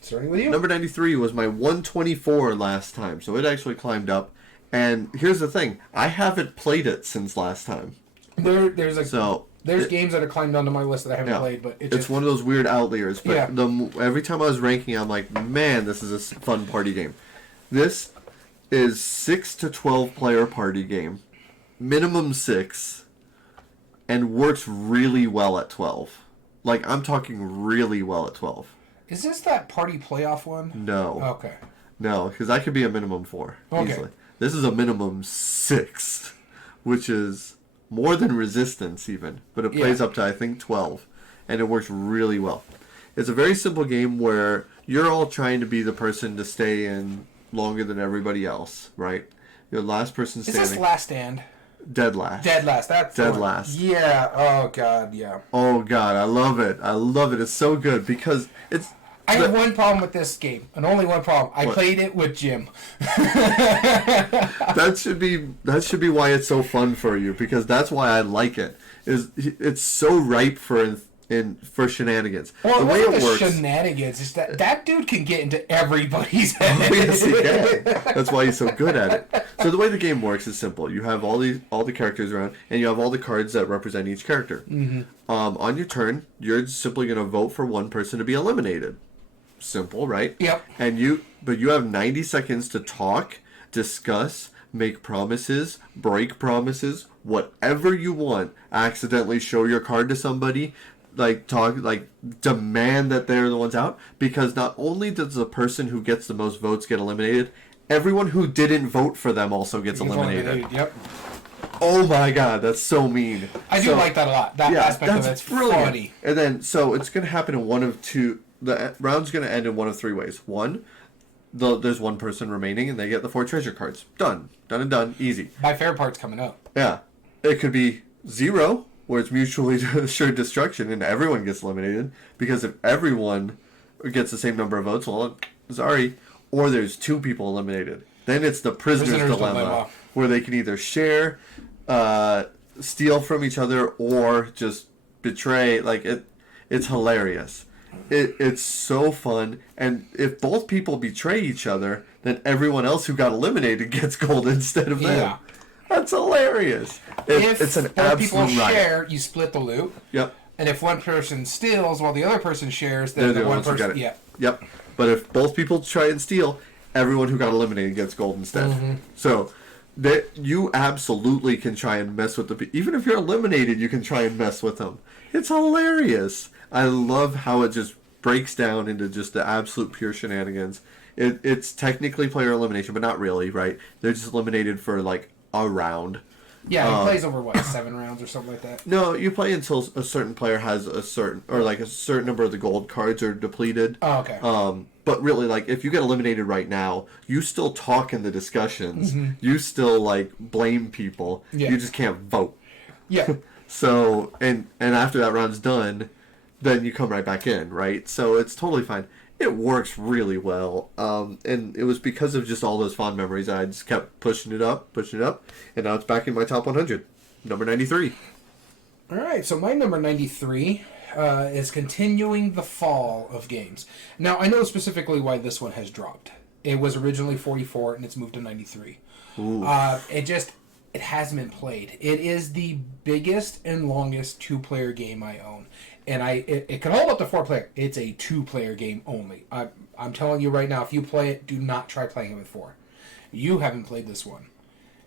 Starting with you. Number 93 was my 124 last time, so it actually climbed up. And here's the thing, I haven't played it since last time. There's games that have climbed onto my list that I haven't played, but it's one of those weird outliers. But every time I was ranking, I'm like, man, this is a fun party game. This is 6 to 12 player party game, minimum 6, and works really well at 12. I'm talking really well at 12. Is this that party playoff one? No. Okay. No, because that could be a minimum 4 easily. This is a minimum 6, which is more than Resistance even, but it plays up to, I think, 12, and it works really well. It's a very simple game where you're all trying to be the person to stay in longer than everybody else, right? You're the last person standing. Is this Last Stand? Dead Last. Dead Last. That's Dead Last. Yeah. Oh, God, yeah. Oh, God, I love it. I love it. It's so good because it's... I have one problem with this game, and only one problem. I played it with Jim. That should be why it's so fun for you, because that's why I like it. It's so ripe for shenanigans. Well, the way it works, shenanigans is that dude can get into everybody's head. Oh, yes, he can. That's why he's so good at it. So the way the game works is simple. You have all the characters around, and you have all the cards that represent each character. Mm-hmm. On your turn, you're simply going to vote for one person to be eliminated. Simple, right? Yep. But you have 90 seconds to talk, discuss, make promises, break promises, whatever you want. Accidentally show your card to somebody, demand that they're the ones out, because not only does the person who gets the most votes get eliminated, everyone who didn't vote for them also gets eliminated. Yep. Oh my god, that's so mean. I do like that a lot. That aspect of it's brilliant. Funny. And then, so it's going to happen in one of two. The round's going to end in one of three ways. One, there's one person remaining and they get the 4 treasure cards. Done. Done and done. Easy. My favorite part's coming up. Yeah. It could be 0, where it's mutually assured destruction and everyone gets eliminated. Because if everyone gets the same number of votes, well, sorry. Or there's 2 people eliminated. Then it's the prisoner's dilemma, where they can either share, steal from each other, or just betray. It's hilarious. It's so fun, and if both people betray each other, then everyone else who got eliminated gets gold instead of them. Yeah. That's hilarious. It's an absolute people share, you split the loot. Yep. And if one person steals while the other person shares, then the one person... Yeah. Yep. But if both people try and steal, everyone who got eliminated gets gold instead. Mm-hmm. So you absolutely can try and mess with the... Even if you're eliminated, you can try and mess with them. It's hilarious. I love how it just breaks down into just the absolute pure shenanigans. It's technically player elimination, but not really, right? They're just eliminated for, a round. Yeah, he plays over, 7 rounds or something like that? No, you play until a certain player has a certain number of the gold cards are depleted. Oh, okay. But really, if you get eliminated right now, you still talk in the discussions. Mm-hmm. You still, blame people. Yeah. You just can't vote. Yeah. So, and after that round's done, then you come right back in, right? So it's totally fine. It works really well. And it was because of just all those fond memories, I just kept pushing it up, and now it's back in my top 100. Number 93. All right, so my number 93 is continuing the fall of games. Now, I know specifically why this one has dropped. It was originally 44, and it's moved to 93. Ooh. It hasn't been played. It is the biggest and longest 2-player game I own. And it can hold up to 4-player. It's a 2-player game only. I'm telling you right now, if you play it, do not try playing it with 4. You haven't played this one.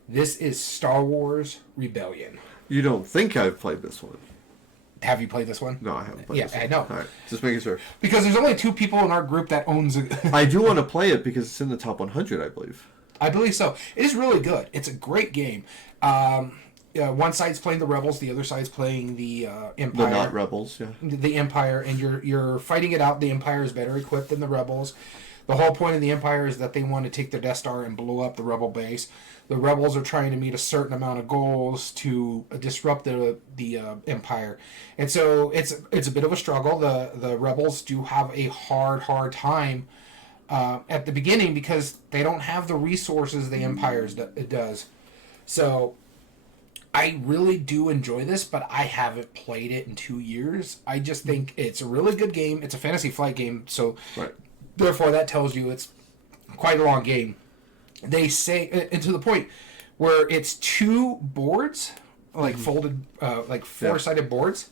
This is Star Wars Rebellion. You don't think I've played this one? Have you played this one? No, I haven't played this one. Yeah, I know. All right, just making sure. Because there's only 2 people in our group that owns it. I do want to play it because it's in the top 100, I believe. I believe so. It is really good. It's a great game. One side's playing the Rebels, the other side's playing the Empire. The not Rebels, yeah. The Empire, and you're fighting it out. The Empire is better equipped than the Rebels. The whole point of the Empire is that they want to take their Death Star and blow up the Rebel base. The Rebels are trying to meet a certain amount of goals to disrupt the Empire, and so it's a bit of a struggle. The Rebels do have a hard time at the beginning because they don't have the resources the Empire does. So I really do enjoy this, but I haven't played it in 2 years. I just think it's a really good game. It's a fantasy flight game, so right. Therefore that tells you it's quite a long game. They say, and to the point where it's 2 boards, folded, 4-sided boards,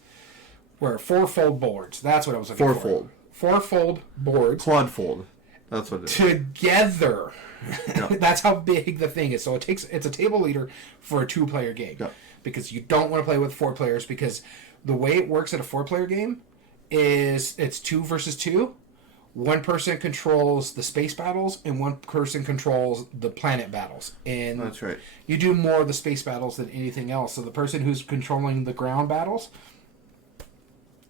where 4-fold boards. That's what I was looking for. 4-fold boards. Quad-fold. That's what it is. Together. Yep. That's how big the thing is. So it's a table leader for a 2-player game. Yep. Because you don't want to play with 4 players, because the way it works at a 4-player game is it's 2 versus 2. One person controls the space battles and one person controls the planet battles. And that's right. You do more of the space battles than anything else. So the person who's controlling the ground battles,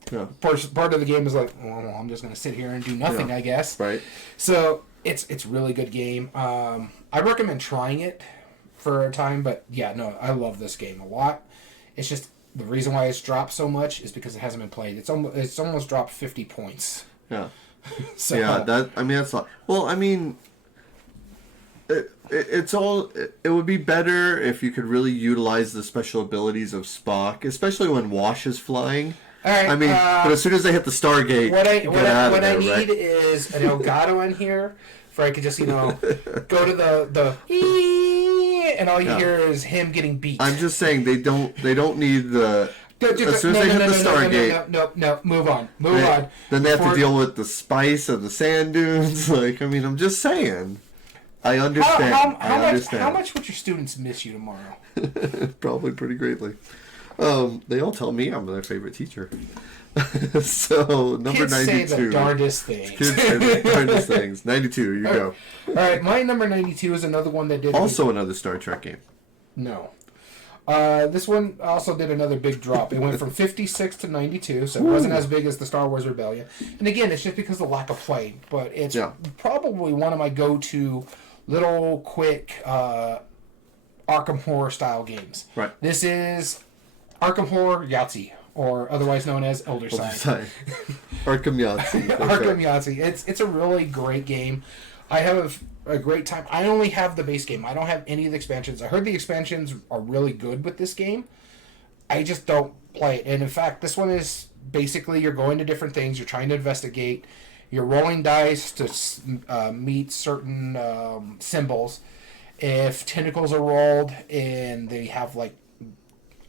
part of the game is well, I'm just going to sit here and do nothing, I guess. Right. So it's really good game. I recommend trying it for a time, but I love this game a lot. It's just the reason why it's dropped so much is because it hasn't been played. It's almost dropped 50 points. Yeah. So, that's a lot. Well, it would be better if you could really utilize the special abilities of Spock, especially when Wash is flying. All right, but as soon as they hit the Stargate, what I need is an Elgato in here, for I could just go to the and all you hear is him getting beat. I'm just saying they don't need the. As soon as they hit the Stargate... No, move on. Then they have to deal with the spice of the sand dunes. I'm just saying. I understand. How much would your students miss you tomorrow? Probably pretty greatly. They all tell me I'm their favorite teacher. So, number Kids 92. say the darndest things. Kids say the darndest things. 92, you go. All right, my number 92 is another one that did... Also another Star Trek game. No. This one also did another big drop. It went from 56 to 92, so it wasn't as big as the Star Wars Rebellion. And again, it's just because of the lack of play. But it's probably one of my go-to little, quick Arkham Horror style games. Right. This is Arkham Horror Yahtzee, or otherwise known as Elder Sign. Arkham Yahtzee. Arkham Yahtzee. It's a really great game. I have a great time. I only have the base game. I don't have any of the expansions. I heard the expansions are really good with this game. I just don't play it. And in fact, this one is basically you're going to different things. You're trying to investigate. You're rolling dice to meet certain symbols. If tentacles are rolled and they have like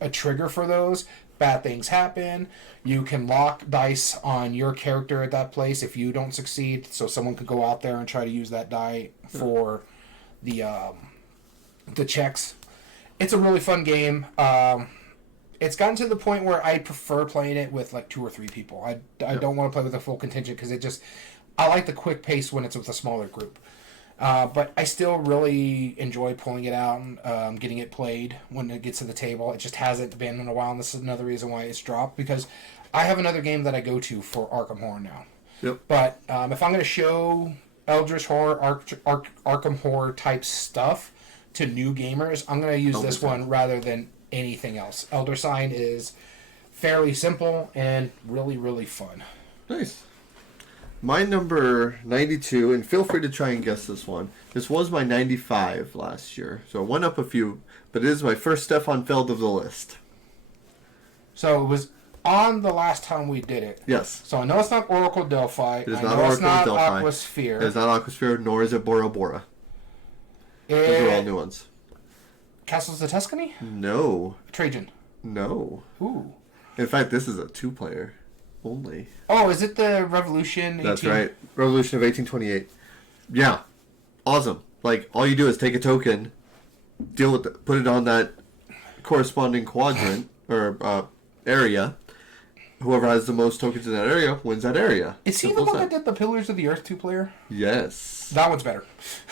a trigger for those, bad things happen. You can lock dice on your character at that place if you don't succeed, so someone could go out there and try to use that die for the checks. It's a really fun game. It's gotten to the point where I prefer playing it with like 2 or 3 people. I don't want to play with a full contingent because I like the quick pace when it's with a smaller group. But I still really enjoy pulling it out and getting it played when it gets to the table. It just hasn't been in a while, and this is another reason why it's dropped, because I have another game that I go to for Arkham Horror now. Yep. But if I'm going to show Eldritch Horror, Arkham Horror type stuff to new gamers, I'm going to use this one rather than anything else. Elder Sign is fairly simple and really, really fun. Nice. My number 92, and feel free to try and guess this one. This was my 95 last year, so it went up a few, but it is my first Stefan Feld of the list. So it was on the last time we did it. Yes. So I know it's not Oracle Delphi. It is I not know Oracle it's not Delphi. Aquasphere. It is not Aquasphere, nor is it Bora Bora. Those are all new ones. Castles of Tuscany? No. Trajan? No. Ooh. In fact, this is a 2-player only. Oh, is it the Revolution 18? That's right. Revolution of 1828. Yeah. Awesome. Like, all you do is take a token, deal with it, put it on that corresponding quadrant, or area. Whoever has the most tokens in that area wins that area. Is he the one that did the Pillars of the Earth 2-player? Yes. That one's better.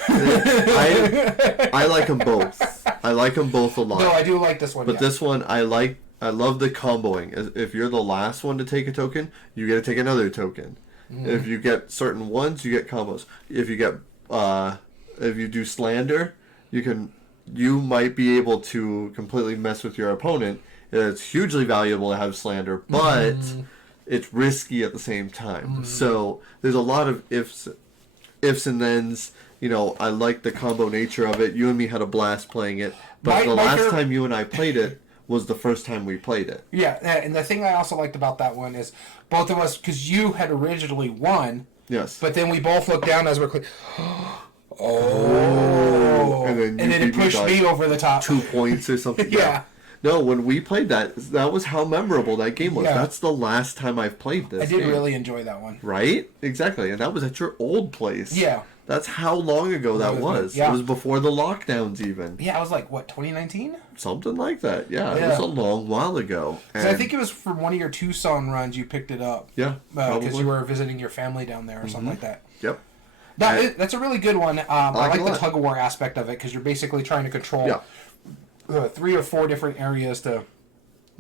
I like them both. I like them both a lot. No, I do like this one. But this one, I love the comboing. If you're the last one to take a token, you get to take another token. If you get certain ones, you get combos. If you get, if you do slander, you might be able to completely mess with your opponent. It's hugely valuable to have slander, but it's risky at the same time. So there's a lot of ifs and thens. You know, I like the combo nature of it. You and me had a blast playing it, but the last time you and I played it was the first time we played it. Yeah, and the thing I also liked about that one is both of us, because you had originally won. Yes. But then we both looked down as we're clicking. Oh. And then it pushed me over the top. 2 points or something. Yeah. No, when we played that was how memorable that game was. Yeah. That's the last time I've played this game. I did really enjoy that one. Right? Exactly. And that was at your old place. Yeah. That's how long ago that was. Yeah. It was before the lockdowns even. Yeah, I was like, what, 2019? Something like that. Yeah, it was a long while ago. I think it was from one of your Tucson runs you picked it up. Yeah, because you were visiting your family down there or something like that. Yep. That's a really good one. I like the tug-of-war aspect of it because you're basically trying to control 3 or 4 different areas to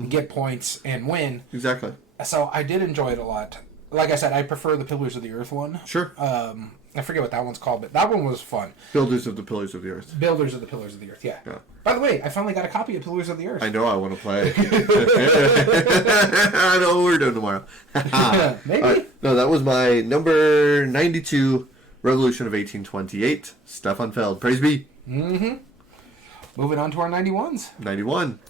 get points and win. Exactly. So I did enjoy it a lot. Like I said, I prefer the Pillars of the Earth one. Sure. I forget what that one's called, but that one was fun. Builders of the Pillars of the Earth. Builders of the Pillars of the Earth, yeah. By the way, I finally got a copy of Pillars of the Earth. I know I want to play. I know what we're doing tomorrow. Maybe. No, that was my number 92, Revolution of 1828, Stefan Feld. Praise be. Mm-hmm. Moving on to our 91s. 91.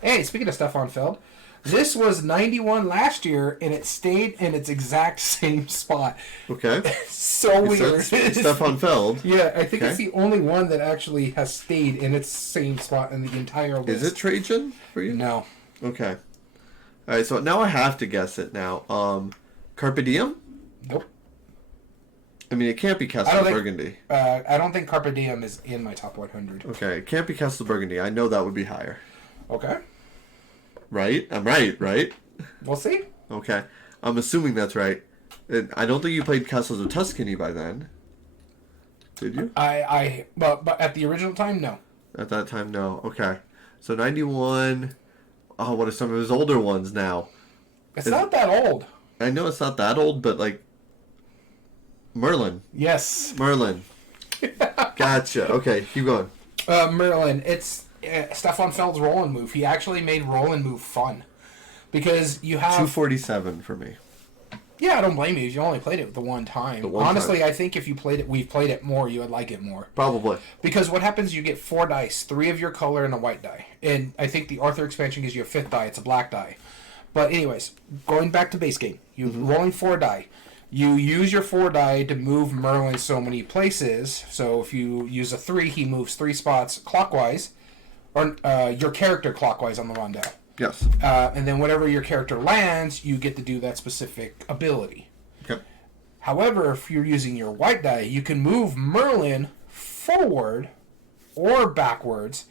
Hey, speaking of Stefan Feld, this was 91 last year, and it stayed in its exact same spot. Okay. So weird. Stefan Feld. Yeah, I think it's the only one that actually has stayed in its same spot in the entire list. Is it Trajan for you? No. Okay. All right, so now I have to guess it now. Carpe Diem? Nope. I mean, it can't be Castle Burgundy. I don't think Carpe Diem is in my top 100. Okay, it can't be Castle Burgundy. I know that would be higher. Okay. Right? I'm right? We'll see. Okay. I'm assuming that's right. And I don't think you played Castles of Tuscany by then. Did you? But at the original time, no. At that time, no. Okay. So 91. Oh, what are some of his older ones now? It's not that old. I know it's not that old, but like Merlin. Yes. Merlin. Gotcha. Okay, keep going. Merlin. It's Stefan Feld's roll and move. He actually made roll and move fun. Because you have... 247 for me. Yeah, I don't blame you. You only played it the one time. Honestly, I think if we've played it more, you would like it more. Probably. Because what happens, you get 4 dice, 3 of your color and a white die. And I think the Arthur expansion gives you a 5th die. It's a black die. But anyways, going back to base game, you're rolling 4 die. You use your 4 die to move Merlin so many places. So if you use a 3, he moves 3 spots clockwise, or your character clockwise on the rundown. Yes. And then whenever your character lands, you get to do that specific ability. Okay. However, if you're using your white die, you can move Merlin forward or backwards,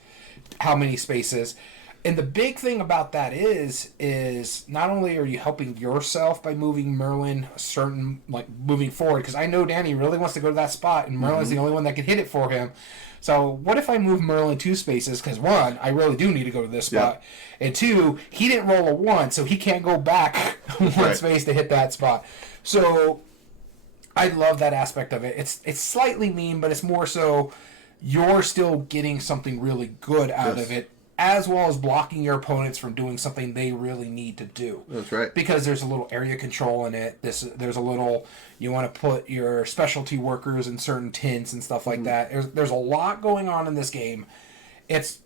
how many spaces. And the big thing about that is not only are you helping yourself by moving Merlin moving forward, because I know Danny really wants to go to that spot, and Merlin's the only one that can hit it for him. So what if I move Merlin 2 spaces? Because 1, I really do need to go to this spot. Yeah. And 2, he didn't roll a 1, so he can't go back 1 space to hit that spot. So I love that aspect of it. It's slightly mean, but it's more so you're still getting something really good out of it, as well as blocking your opponents from doing something they really need to do. That's right. Because there's a little area control in it. There's a little, you want to put your specialty workers in certain tints and stuff like that. There's a lot going on in this game. It's,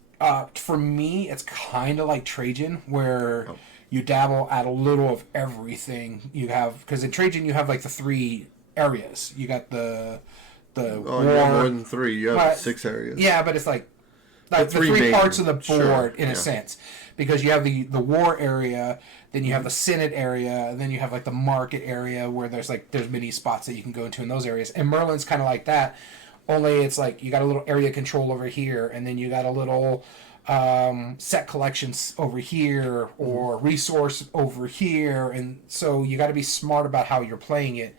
for me, it's kind of like Trajan, where you dabble at a little of everything you have. Because in Trajan, you have like the 3 areas. You got the war. You have more than 3. You have 6 areas. Yeah, but it's like the 3 parts of the board in a sense, because you have the war area, then you have the Senate area, and then you have like the market area where there's many spots that you can go into in those areas. And Merlin's kind of like that, only it's like you got a little area control over here, and then you got a little set collections over here or resource over here, and so you got to be smart about how you're playing it.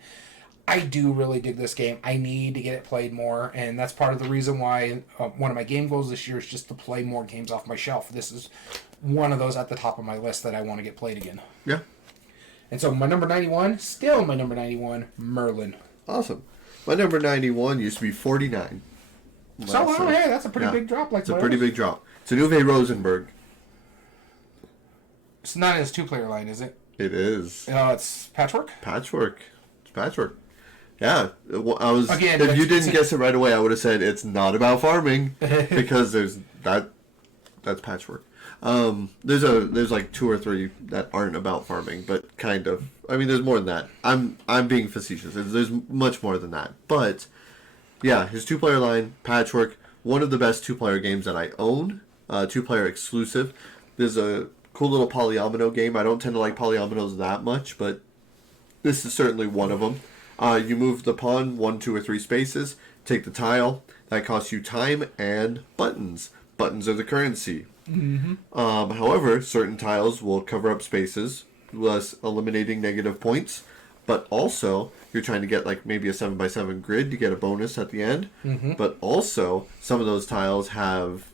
I do really dig this game. I need to get it played more, and that's part of the reason why one of my game goals this year is just to play more games off my shelf. This is one of those at the top of my list that I want to get played again. Yeah. And so my number 91, still my number 91, Merlin. Awesome. My number 91 used to be 49. Hey, that's a pretty big drop. It's a pretty big drop. It's a Uwe Rosenberg. It's not in his 2-player line, is it? It is. It's Patchwork? It's Patchwork. Yeah, I was. Again, if you didn't guess it right away, I would have said it's not about farming because there's that. That's Patchwork. There's like 2 or 3 that aren't about farming, but kind of. I mean, there's more than that. I'm being facetious. There's much more than that. But yeah, his 2-player line, Patchwork, one of the best 2-player games that I own. 2-player exclusive. There's a cool little polyomino game. I don't tend to like polyominoes that much, but this is certainly one of them. You move the pawn 1, 2, or 3 spaces, take the tile. That costs you time and buttons. Buttons are the currency. However, certain tiles will cover up spaces, thus eliminating negative points. But also, you're trying to get like maybe a 7x7 grid to get a bonus at the end. But also, some of those tiles have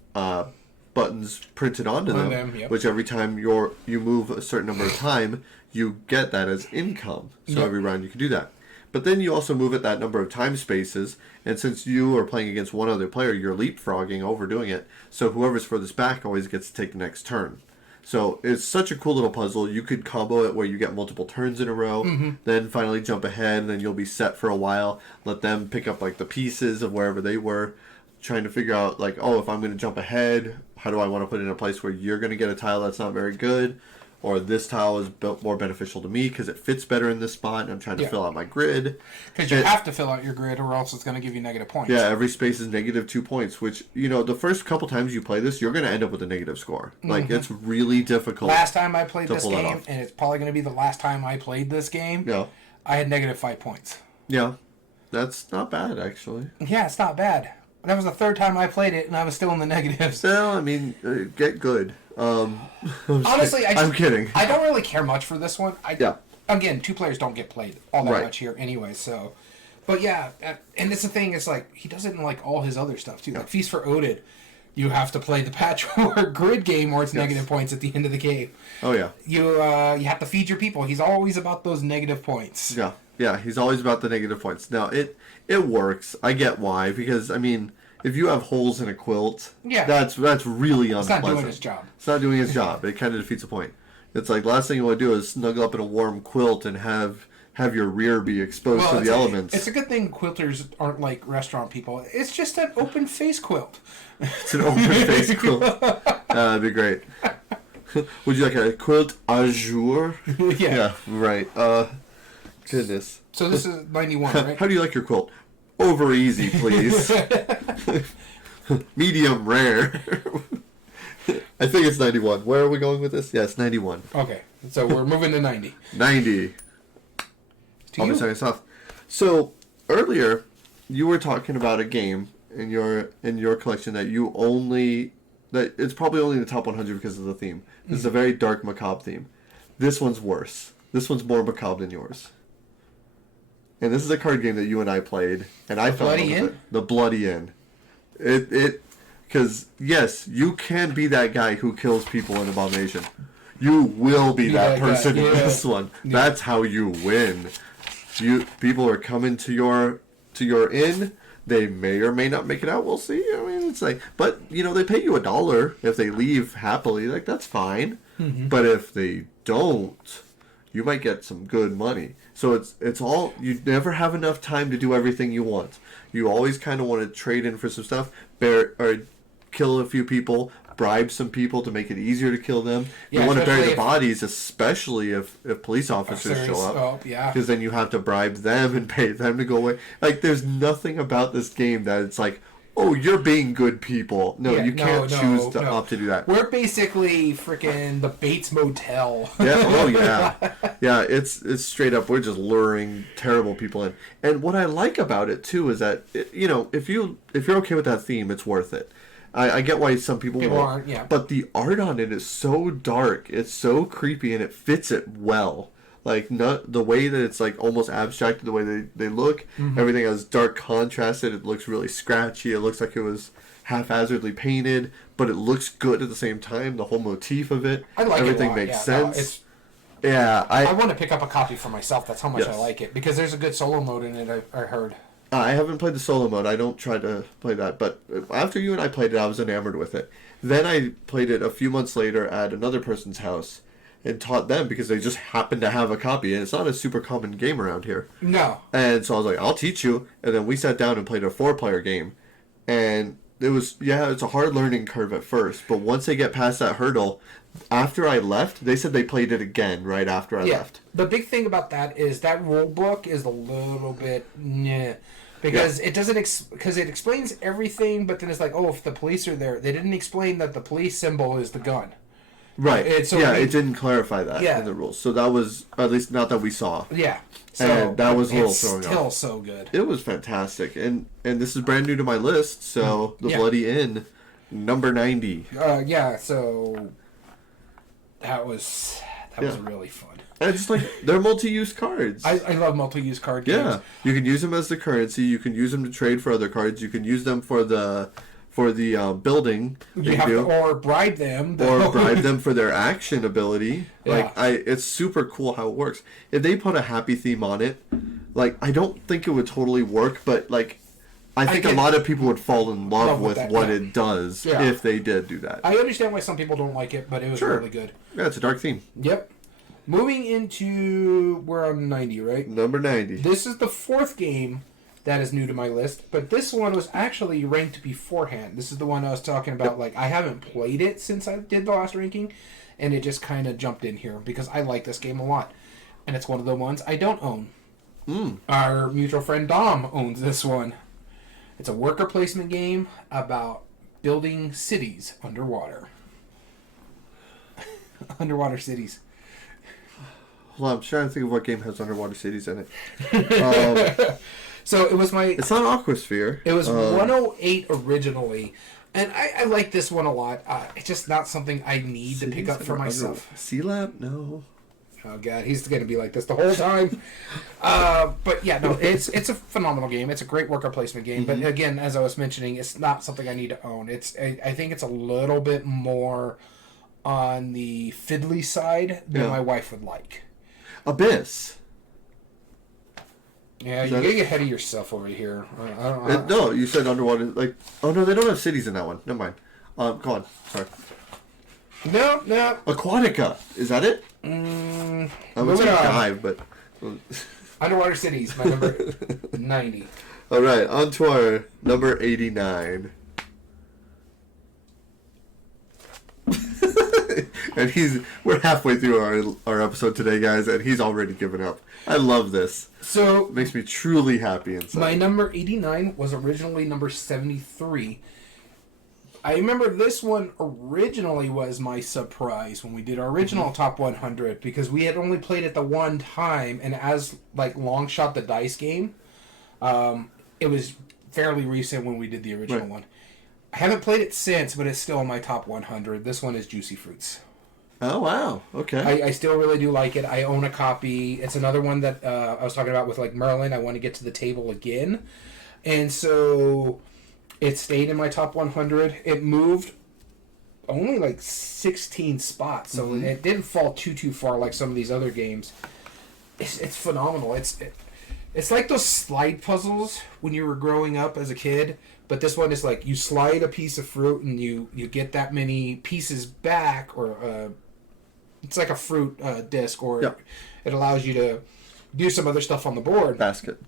buttons printed onto them, which every time you move a certain number of time, you get that as income. So every round you can do that. But then you also move it that number of time spaces, and since you are playing against one other player, you're leapfrogging, overdoing it, so whoever's furthest back always gets to take the next turn. So it's such a cool little puzzle. You could combo it where you get multiple turns in a row, then finally jump ahead, and then you'll be set for a while, let them pick up like the pieces of wherever they were, trying to figure out like, oh, if I'm going to jump ahead, how do I want to put it in a place where you're going to get a tile that's not very good? Or this tile is more beneficial to me because it fits better in this spot and I'm trying to fill out my grid. Because you have to fill out your grid or else it's going to give you negative points. Yeah, every space is negative 2 points, which, the first couple times you play this, you're going to end up with a negative score. Like, it's really difficult. Last time I played this game, and it's probably going to be the last time I played this game, I had negative 5 points. Yeah, that's not bad, actually. Yeah, it's not bad. That was the 3rd time I played it, and I was still in the negatives. Well, I mean, get good. Honestly, I'm kidding. I don't really care much for this one. Yeah. Again, 2 players don't get played all that Right. much here anyway, so... But yeah, and it's the thing, it's like, he does it in like all his other stuff too. Like Feast for Odin, you have to play the patchwork grid game or it's negative points at the end of the game. Oh, yeah. You have to feed your people. He's always about those negative points. Yeah. Yeah, he's always about the negative points. Now, it works. I get why, because, I mean... If you have holes in a quilt, that's really unpleasant. It's not doing his job. It's not doing his job. It kind of defeats the point. It's like last thing you want to do is snuggle up in a warm quilt and have your rear be exposed to the elements. It's a good thing quilters aren't like restaurant people. It's just an open face quilt. It's an open face quilt. That'd be great. Would you like a quilt a jour? Yeah, right. Goodness. So this is 91, right? How do you like your quilt? Over easy, please. Medium rare. I think it's 91. Where are we going with this? Yes, 91. Okay, so we're moving to 90. 90. I'll be starting us off. So earlier, you were talking about a game in your collection that it's probably only in the top 100 because of the theme. This is a very dark, macabre theme. This one's worse. This one's more macabre than yours. And this is a card game that you and I played, and I fell in love with it. The Bloody Inn. Because yes, you can be that guy who kills people in Abomination. You will be that person in this one. Yeah. That's how you win. People are coming to your inn. They may or may not make it out. We'll see. I mean, it's like, but they pay you $1 if they leave happily. Like that's fine. Mm-hmm. But if they don't, you might get some good money. So it's all, you never have enough time to do everything you want. You always kind of want to trade in for some stuff, or kill a few people, bribe some people to make it easier to kill them. You want to bury the bodies, especially if police officers show up. Oh, yeah. Because then you have to bribe them and pay them to go away. Like, there's nothing about this game that it's like, oh, you're being good people. No, you can't choose to opt to do that. We're basically freaking the Bates Motel. Yeah. Oh, yeah. Yeah, it's straight up. We're just luring terrible people in. And what I like about it too is that if you're okay with that theme, it's worth it. I get why some people aren't. Yeah. But the art on it is so dark. It's so creepy, and it fits it well. Like, not the way that it's like almost abstracted, the way they look. Mm-hmm. Everything has dark contrasted. It looks really scratchy. It looks like it was haphazardly painted, but it looks good at the same time. The whole motif of it, I like everything makes sense. I want to pick up a copy for myself. That's how much I like it, because there's a good solo mode in it. I heard. I haven't played the solo mode. I don't try to play that, but after you and I played it, I was enamored with it. Then I played it a few months later at another person's house and taught them, because they just happened to have a copy, and it's not a super common game around here. No. And so I was like, I'll teach you. And then we sat down and played a 4-player game. And it was, it's a hard learning curve at first, but once they get past that hurdle, after I left, they said they played it again right after I left. The big thing about that is that rule book is a little bit because it doesn't because it explains everything, but then it's like, oh, if the police are there, they didn't explain that the police symbol is the gun. Right. It didn't clarify that in the rules. So that was, at least not that we saw. Yeah. So and that was a little throwing off. It's still so good. It was fantastic. And this is brand new to my list, so The Bloody Inn, number 90. So that was really fun. And it's like, they're multi-use cards. I love multi-use card games. Yeah. You can use them as the currency. You can use them to trade for other cards. You can use them for the building. Or bribe them. Or bribe them for their action ability. Yeah. It's super cool how it works. If they put a happy theme on it, I don't think it would totally work, but I think a lot of people would fall in love with what it does if they did do that. I understand why some people don't like it, but it was really good. Yeah, it's a dark theme. Yep. Moving into, we're on 90, right? Number 90. This is the 4th game that is new to my list, but this one was actually ranked beforehand. This is the one I was talking about. I haven't played it since I did the last ranking, and it just kind of jumped in here because I like this game a lot. And it's one of the ones I don't own. Our mutual friend Dom owns this one. It's a worker placement game about building cities underwater. Underwater cities. Well, I'm trying to think of what game has underwater cities in it. So it was my... It's not Aquasphere. It was 108 originally. And I like this one a lot. It's just not something I need to pick up for myself. C-Lab? No. Oh god, he's going to be like this the whole time. But yeah, no, it's a phenomenal game. It's a great worker placement game. But again, as I was mentioning, it's not something I need to own. I think it's a little bit more on the fiddly side than my wife would like. Abyss. Yeah, you're getting ahead of yourself over here. No, you said underwater. Like, oh no, they don't have cities in that one. Never mind. Go on. Sorry. No. Aquatica. Is that it? I would say dive, but Underwater Cities, my number 90. All right, on to our number 89. And we're halfway through our episode today, guys, and he's already given up. I love this. So it makes me truly happy inside. My number 89 was originally number 73. I remember this one originally was my surprise when we did our original top 100 because we had only played it the one time, and as like Long Shot the Dice game, it was fairly recent when we did the original one. I haven't played it since, but it's still in my top 100. This one is Juicy Fruits. Oh, wow. Okay. I still really do like it. I own a copy. It's another one that I was talking about with like Merlin. I want to get to the table again. And so it stayed in my top 100. It moved only like 16 spots. So it didn't fall too far like some of these other games. It's phenomenal. It's like those slide puzzles when you were growing up as a kid. But this one is like you slide a piece of fruit and you get that many pieces back, or it's like a fruit disc, or it allows you to do some other stuff on the board. Basket.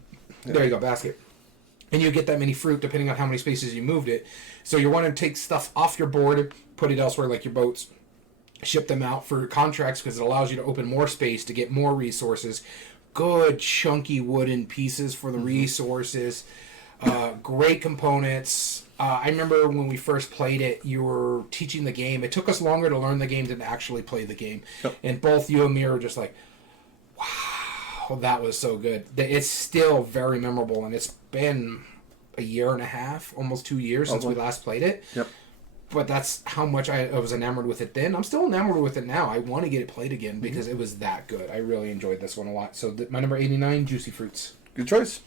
Yeah. There you go, basket. And you get that many fruit depending on how many spaces you moved it. So you want to take stuff off your board, put it elsewhere like your boats, ship them out for contracts because it allows you to open more space to get more resources. Good chunky wooden pieces for the resources. Great components. I remember when we first played it, you were teaching the game. It took us longer to learn the game than to actually play the game. Yep. And both you and me were just like, wow, that was so good. It's still very memorable, and it's been a year and a half, almost 2 years since we last played it. Yep. But that's how much I was enamored with it then. I'm still enamored with it now. I want to get it played again because it was that good. I really enjoyed this one a lot. So my number 89, Juicy Fruits. Good choice.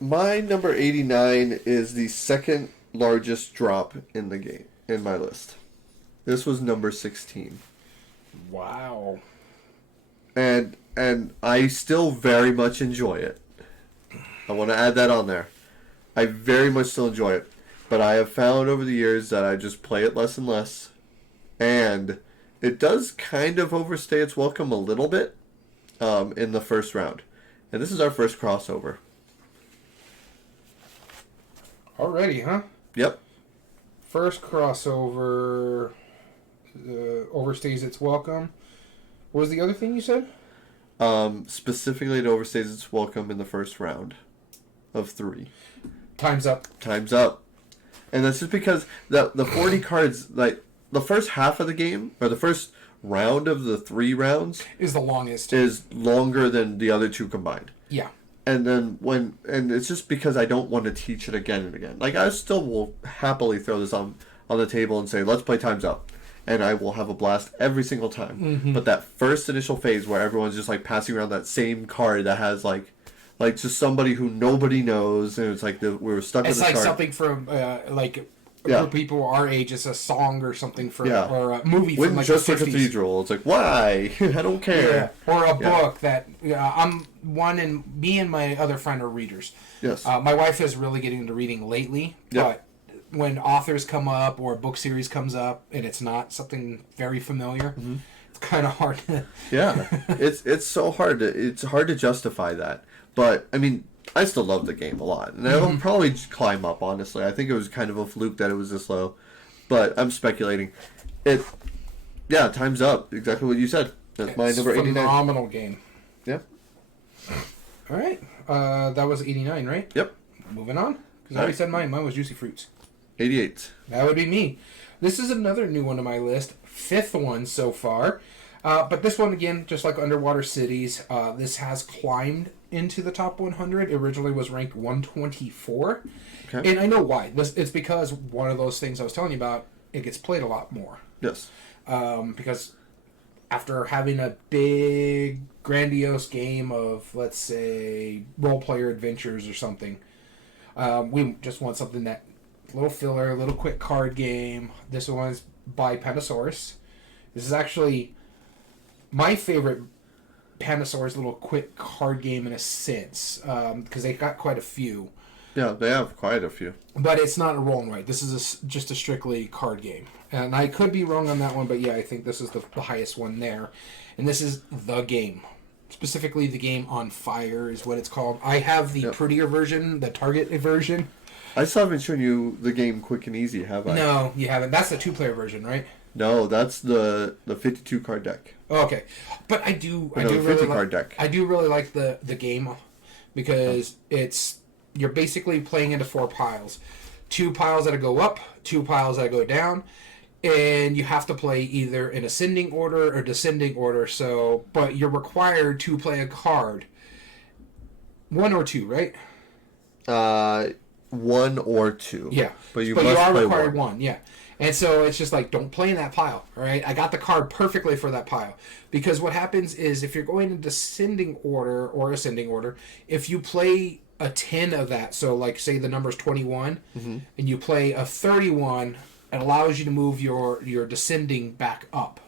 My number 89 is the second largest drop in the game, in my list. This was number 16. Wow. And I still very much enjoy it. I want to add that on there. I very much still enjoy it. But I have found over the years that I just play it less and less. And it does kind of overstay its welcome a little bit in the first round. And this is our first crossover. Already, huh? Yep. First crossover overstays its welcome. What was the other thing you said? Specifically, it overstays its welcome in the first round of 3. Time's up. Time's up. And that's just because the 40 cards, like, the first half of the game, or the first round of the 3 rounds... is the longest. Is longer than the other 2 combined. Yeah. And then and it's just because I don't want to teach it again and again. Like, I still will happily throw this on the table and say, let's play Time's Up. And I will have a blast every single time. Mm-hmm. But that first initial phase where everyone's just, like, passing around that same card that has, like just somebody who nobody knows, and it's like we were stuck with the card. It's like something from, for people our age, it's a song or something from, or a movie from, like, just the 50s. Just a Cathedral. It's like, why? I don't care. Yeah. Or a book that, I'm one, and me and my other friend are readers. Yes. My wife is really getting into reading lately, but when authors come up or a book series comes up and it's not something very familiar, it's kind of hard to... Yeah. It's so hard it's hard to justify that. But, I mean, I still love the game a lot. And I'll probably climb up, honestly. I think it was kind of a fluke that it was this low. But I'm speculating. Time's up. Exactly what you said. That's my number 89. Phenomenal game. Yeah. All right. That was 89, right? Yep. Moving on. Because I already said mine. Mine was Juicy Fruits. 88. That would be me. This is another new one on my list. 5th one so far. But this one, again, just like Underwater Cities, this has climbed into the top 100. It originally was ranked 124. Okay. And I know why. It's because one of those things I was telling you about, it gets played a lot more. Yes. Because after having a big, grandiose game of, let's say, role-player adventures or something, we just want something that, little filler, little quick card game. This one's by Panasaurus. This is actually my favorite Panasaurus little quick card game in a sense, because they got quite a few. Yeah, they have quite a few. But it's not a roll and write. This is just a strictly card game. And I could be wrong on that one, but yeah, I think this is the highest one there. And this is the game. Specifically, the game on fire is what it's called. I have the prettier version, the Target version. I still haven't shown you the game Quick and Easy, have I? No, you haven't. That's the 2-player version, right? No, that's the 52 card deck. Oh, okay, but I do the really 50 like, card deck. I do really like the game because you're basically playing into 4 piles, 2 piles that go up, 2 piles that go down, and you have to play either in ascending order or descending order. So, but you're required to play a card, 1 or 2, right? 1 or 2. Yeah, but you are play required 1. Yeah. And so it's just like, don't play in that pile, all right? I got the card perfectly for that pile. Because what happens is if you're going in descending order or ascending order, if you play a 10 of that, so like say the number's 21, and you play a 31, it allows you to move your descending back up.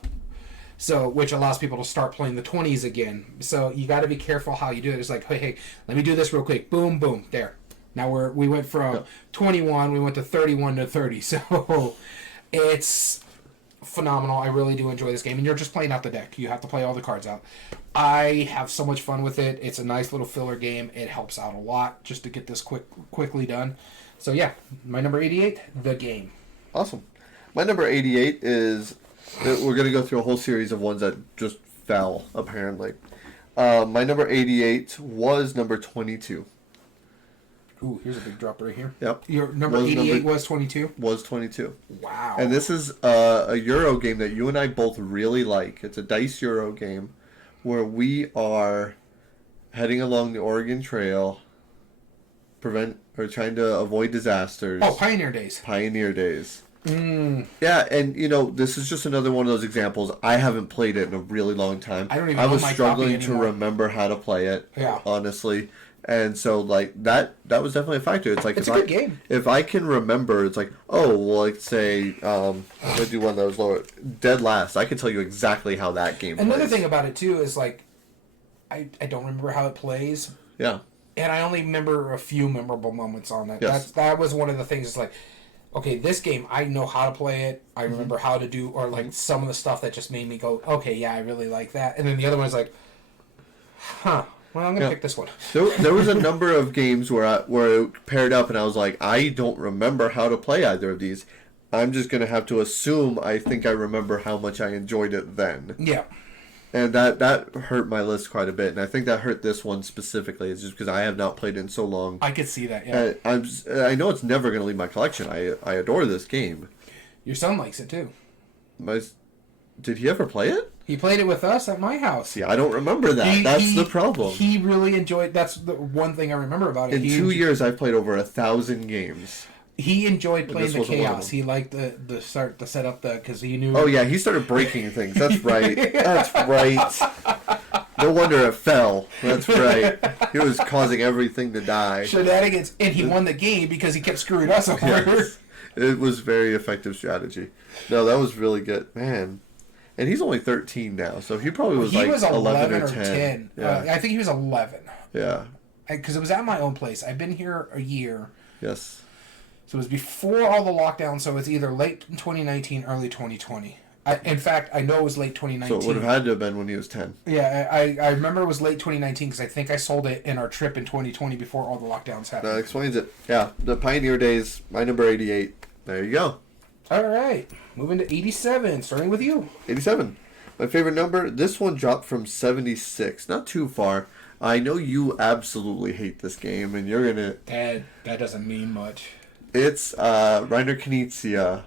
So, which allows people to start playing the 20s again. So you got to be careful how you do it. It's like, hey, let me do this real quick. Boom, boom, there. Now we went from 21, we went to 31 to 30. So it's phenomenal. I really do enjoy this game. And you're just playing out the deck. You have to play all the cards out. I have so much fun with it. It's a nice little filler game. It helps out a lot just to get this quickly done. So yeah, my number 88, the game. Awesome. My number 88 is, we're going to go through a whole series of ones that just fell, apparently. My number 88 was number 22. Ooh, here's a big drop right here. Yep. Your number 88 was 22? Was 22. Wow. And this is a Euro game that you and I both really like. It's a dice Euro game where we are heading along the Oregon Trail, trying to avoid disasters. Oh, Pioneer Days. Pioneer Days. Mm. Yeah, and this is just another one of those examples. I haven't played it in a really long time. I don't even I know was my struggling copy to anymore. remember how to play it. Yeah. Honestly. And so, like, that was definitely a factor. It's like, it's a good game. If I can remember, it's like, oh, well, like, say, I'm going to do one of those lower, Dead Last. I can tell you exactly how that game Another plays. thing about it, too, is, like, I don't remember how it plays. Yeah. And I only remember a few memorable moments on it. Yes. That was one of the things, is like, okay, this game, I know how to play it. I remember how to do, or, like, some of the stuff that just made me go, okay, yeah, I really like that. And then the other one is like, huh. Well, I'm gonna pick this one. There was a number of games where it paired up, and I was like, I don't remember how to play either of these. I'm just gonna have to assume I think I remember how much I enjoyed it then. Yeah. And that hurt my list quite a bit, and I think that hurt this one specifically. It's just because I have not played it in so long. I could see that. Yeah. I know it's never gonna leave my collection. I adore this game. Your son likes it too. Did he ever play it? He played it with us at my house. Yeah, I don't remember that. That's the problem. He really enjoyed. That's the one thing I remember about it. In 2 years, I've played over 1,000 games. He enjoyed playing the chaos. them. He liked the start to set up because he knew. Oh yeah, he started breaking things. That's right. That's right. No wonder it fell. That's right. He was causing everything to die. Shenanigans, and he won the game because he kept screwing us over. Yes. It was very effective strategy. No, that was really good, man. And he's only 13 now, so he probably was 11 or 10. Yeah. I think he was 11. Yeah. Because it was at my own place. I've been here a year. Yes. So it was before all the lockdowns, so it's either late 2019, early 2020. In fact, I know it was late 2019. So it would have had to have been when he was 10. Yeah, I remember it was late 2019 because I think I sold it in our trip in 2020 before all the lockdowns happened. That explains it. Yeah, the Pioneer Days, my number 88. There you go. All right, moving to 87, starting with you. 87. My favorite number, this one dropped from 76. Not too far. I know you absolutely hate this game, and you're going to... That doesn't mean much. It's Reiner Knizia,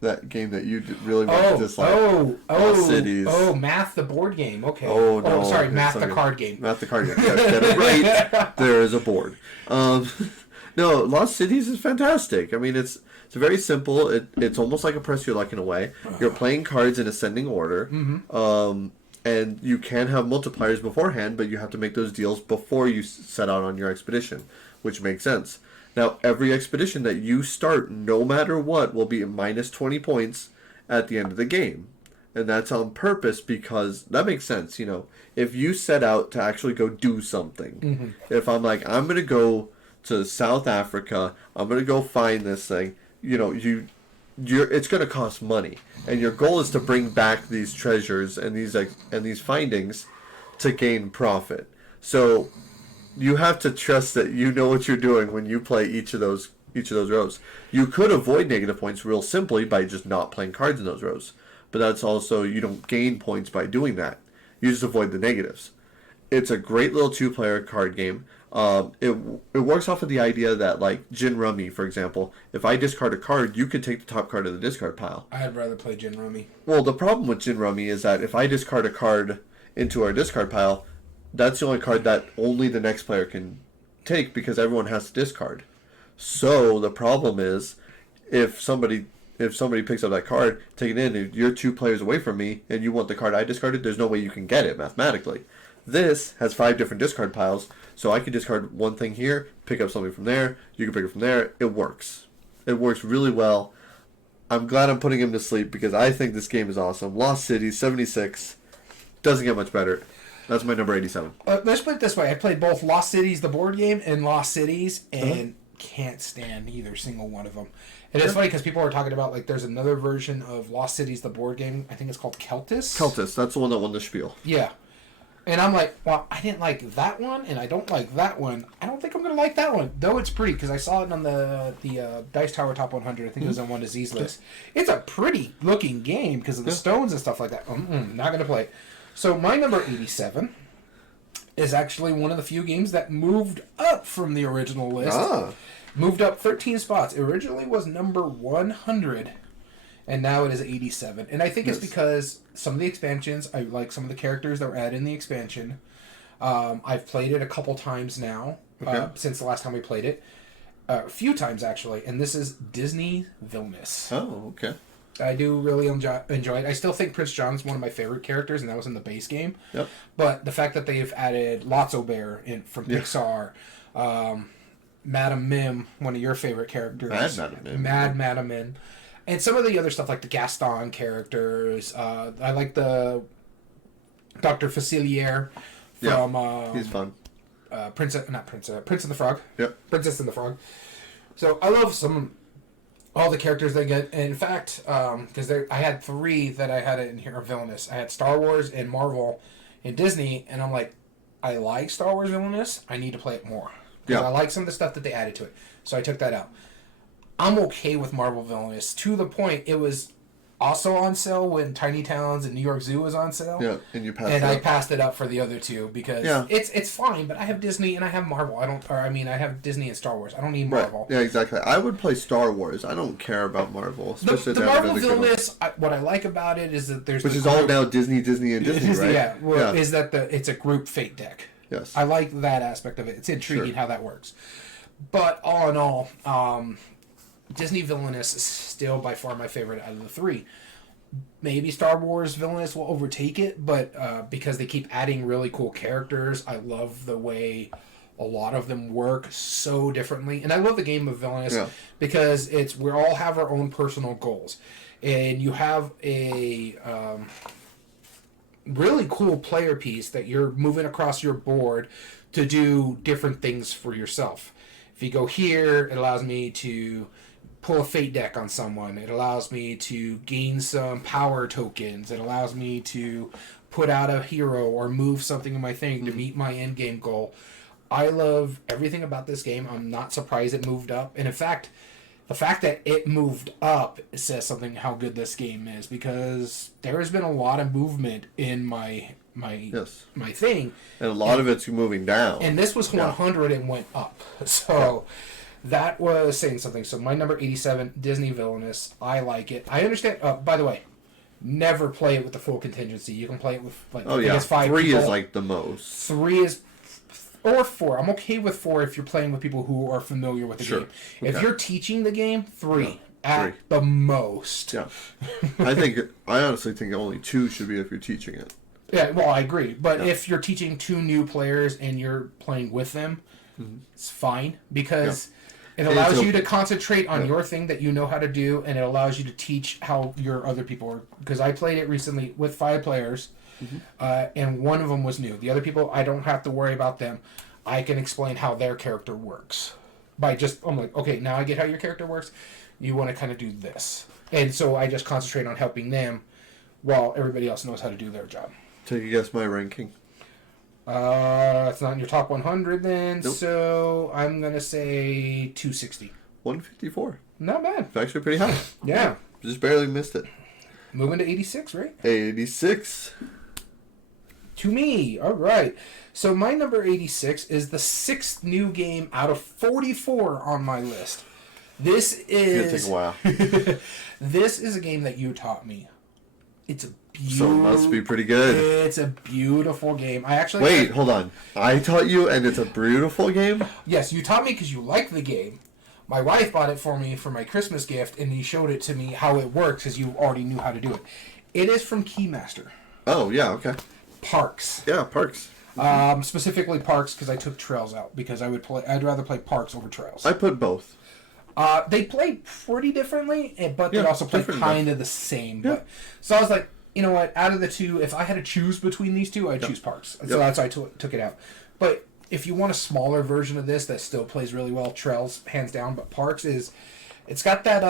that game that you really dislike. Lost Cities. Math the board game. Okay. Oh no. Sorry, Math the card game. Math the card game. Yes, get it right. There is a board. No, Lost Cities is fantastic. I mean, it's very simple. It's almost like a Press Your Luck in a way. You're playing cards in ascending order. Mm-hmm. And you can have multipliers beforehand, but you have to make those deals before you set out on your expedition, which makes sense. Now, every expedition that you start, no matter what, will be at minus 20 points at the end of the game. And that's on purpose because that makes sense, you know. If you set out to actually go do something, if I'm like, I'm going to go to South Africa, I'm going to go find this thing, you know, it's going to cost money. And your goal is to bring back these treasures and these findings to gain profit. So you have to trust that you know what you're doing when you play each of those rows. You could avoid negative points real simply by just not playing cards in those rows. But that's also, you don't gain points by doing that. You just avoid the negatives. It's a great little 2-player card game. It works off of the idea that, like, Gin Rummy, for example, if I discard a card, you can take the top card of the discard pile. I'd rather play Gin Rummy. Well, the problem with Gin Rummy is that if I discard a card into our discard pile, that's the only card that only the next player can take because everyone has to discard. So the problem is, if somebody picks up that card, take it in, and you're 2 players away from me, and you want the card I discarded, there's no way you can get it mathematically. This has 5 different discard piles, so I can discard one thing here, pick up something from there, you can pick it from there. It works. It works really well. I'm glad I'm putting him to sleep because I think this game is awesome. Lost City, 76. Doesn't get much better. That's my number 87. Let's put it this way. I played both Lost Cities, the board game, and Lost Cities, and can't stand either single one of them. And it's funny because people are talking about, like, there's another version of Lost Cities, the board game. I think it's called Keltis. Keltis, that's the one that won the spiel. Yeah. And I'm like, well, I didn't like that one, and I don't like that one. I don't think I'm going to like that one, though it's pretty, because I saw it on the Dice Tower Top 100. I think it was on one disease list. It's a pretty-looking game because of the stones and stuff like that. Not going to play. So my number 87 is actually one of the few games that moved up from the original list. Moved up 13 spots. It originally was number 100, and now it is 87. And I think it's because some of the expansions, I like some of the characters that were added in the expansion. I've played it a couple times now, since the last time we played it. A few times, actually. And this is Disney Villainous. Oh, okay. I do really enjoy it. I still think Prince John's one of my favorite characters, and that was in the base game. Yep. But the fact that they've added Lotso Bear from Pixar, Madam Mim, one of your favorite characters. Mad Madam Mim. And some of the other stuff, like the Gaston characters. I like the Dr. Facilier from... he's fun. Prince and the Frog. Yep. Princess and the Frog. So I love all the characters they get. And in fact, because I had 3 that I had in here are villainous. I had Star Wars and Marvel and Disney, and I'm like, I like Star Wars Villainous. I need to play it more. Because I like some of the stuff that they added to it. So I took that out. I'm okay with Marvel Villainous to the point it was also on sale when Tiny Towns and New York Zoo was on sale. Yeah, and you passed it up. I passed it up for the other 2 because it's fine, but I have Disney and I have Marvel. I have Disney and Star Wars. I don't need Marvel. Right. Yeah, exactly. I would play Star Wars. I don't care about Marvel. The Marvel Villainous, what I like about it is that there's... Which is all now Disney, and Disney, right? Yeah, is that it's a group fate deck. Yes. I like that aspect of it. It's intriguing how that works. But all in all, Disney Villainous is still by far my favorite out of the 3. Maybe Star Wars Villainous will overtake it, but because they keep adding really cool characters, I love the way a lot of them work so differently. And I love the game of Villainous because we all have our own personal goals. And you have a really cool player piece that you're moving across your board to do different things for yourself. If you go here, it allows me to pull a fate deck on someone. It allows me to gain some power tokens. It allows me to put out a hero or move something in my thing to meet my end game goal. I love everything about this game. I'm not surprised it moved up. And in fact, the fact that it moved up says something how good this game is, because there has been a lot of movement in my thing. And a lot of it's moving down. And this was 100 and went up. So That was saying something. So my number 87, Disney Villainous. I like it. I understand. By the way, never play it with the full contingency. You can play it with like I think it's 5 3 people. is like the most. 3 is or 4. I'm okay with 4 if you're playing with people who are familiar with the game. Okay. If you're teaching the game, 3 at the most. Yeah. I honestly think only 2 should be if you're teaching it. Yeah, well, I agree. But if you're teaching 2 new players and you're playing with them, it's fine because it allows you to concentrate on your thing that you know how to do, and it allows you to teach how your other people are. Because I played it recently with 5 players, and one of them was new. The other people, I don't have to worry about them. I can explain how their character works. I'm like, okay, now I get how your character works. You want to kind of do this. And so I just concentrate on helping them while everybody else knows how to do their job. Take a guess my ranking. It's not in your top 100 then, nope. So I'm going to say 260. 154. Not bad. It's actually pretty high. Yeah. Just barely missed it. Moving to 86, right? 86. To me. All right. So my number 86 is the 6th new game out of 44 on my list. This is... It's going to take a while. This is a game that you taught me. It's a beautiful... So it must be pretty good. It's a beautiful game. Wait, hold on. I taught you and it's a beautiful game? Yes, you taught me because you like the game. My wife bought it for me for my Christmas gift, and you showed it to me how it works because you already knew how to do it. It is from Keymaster. Oh, yeah, okay. Parks. Yeah, Parks. Specifically Parks because I took Trails out because I'd rather play Parks over Trails. I put both. They play pretty differently, but they also play kind of the same. Yeah. But, so I was like, you know what? Out of the 2, if I had to choose between these 2, I'd choose Parks. So that's why I took it out. But if you want a smaller version of this that still plays really well, Trails, hands down. But Parks it's got that,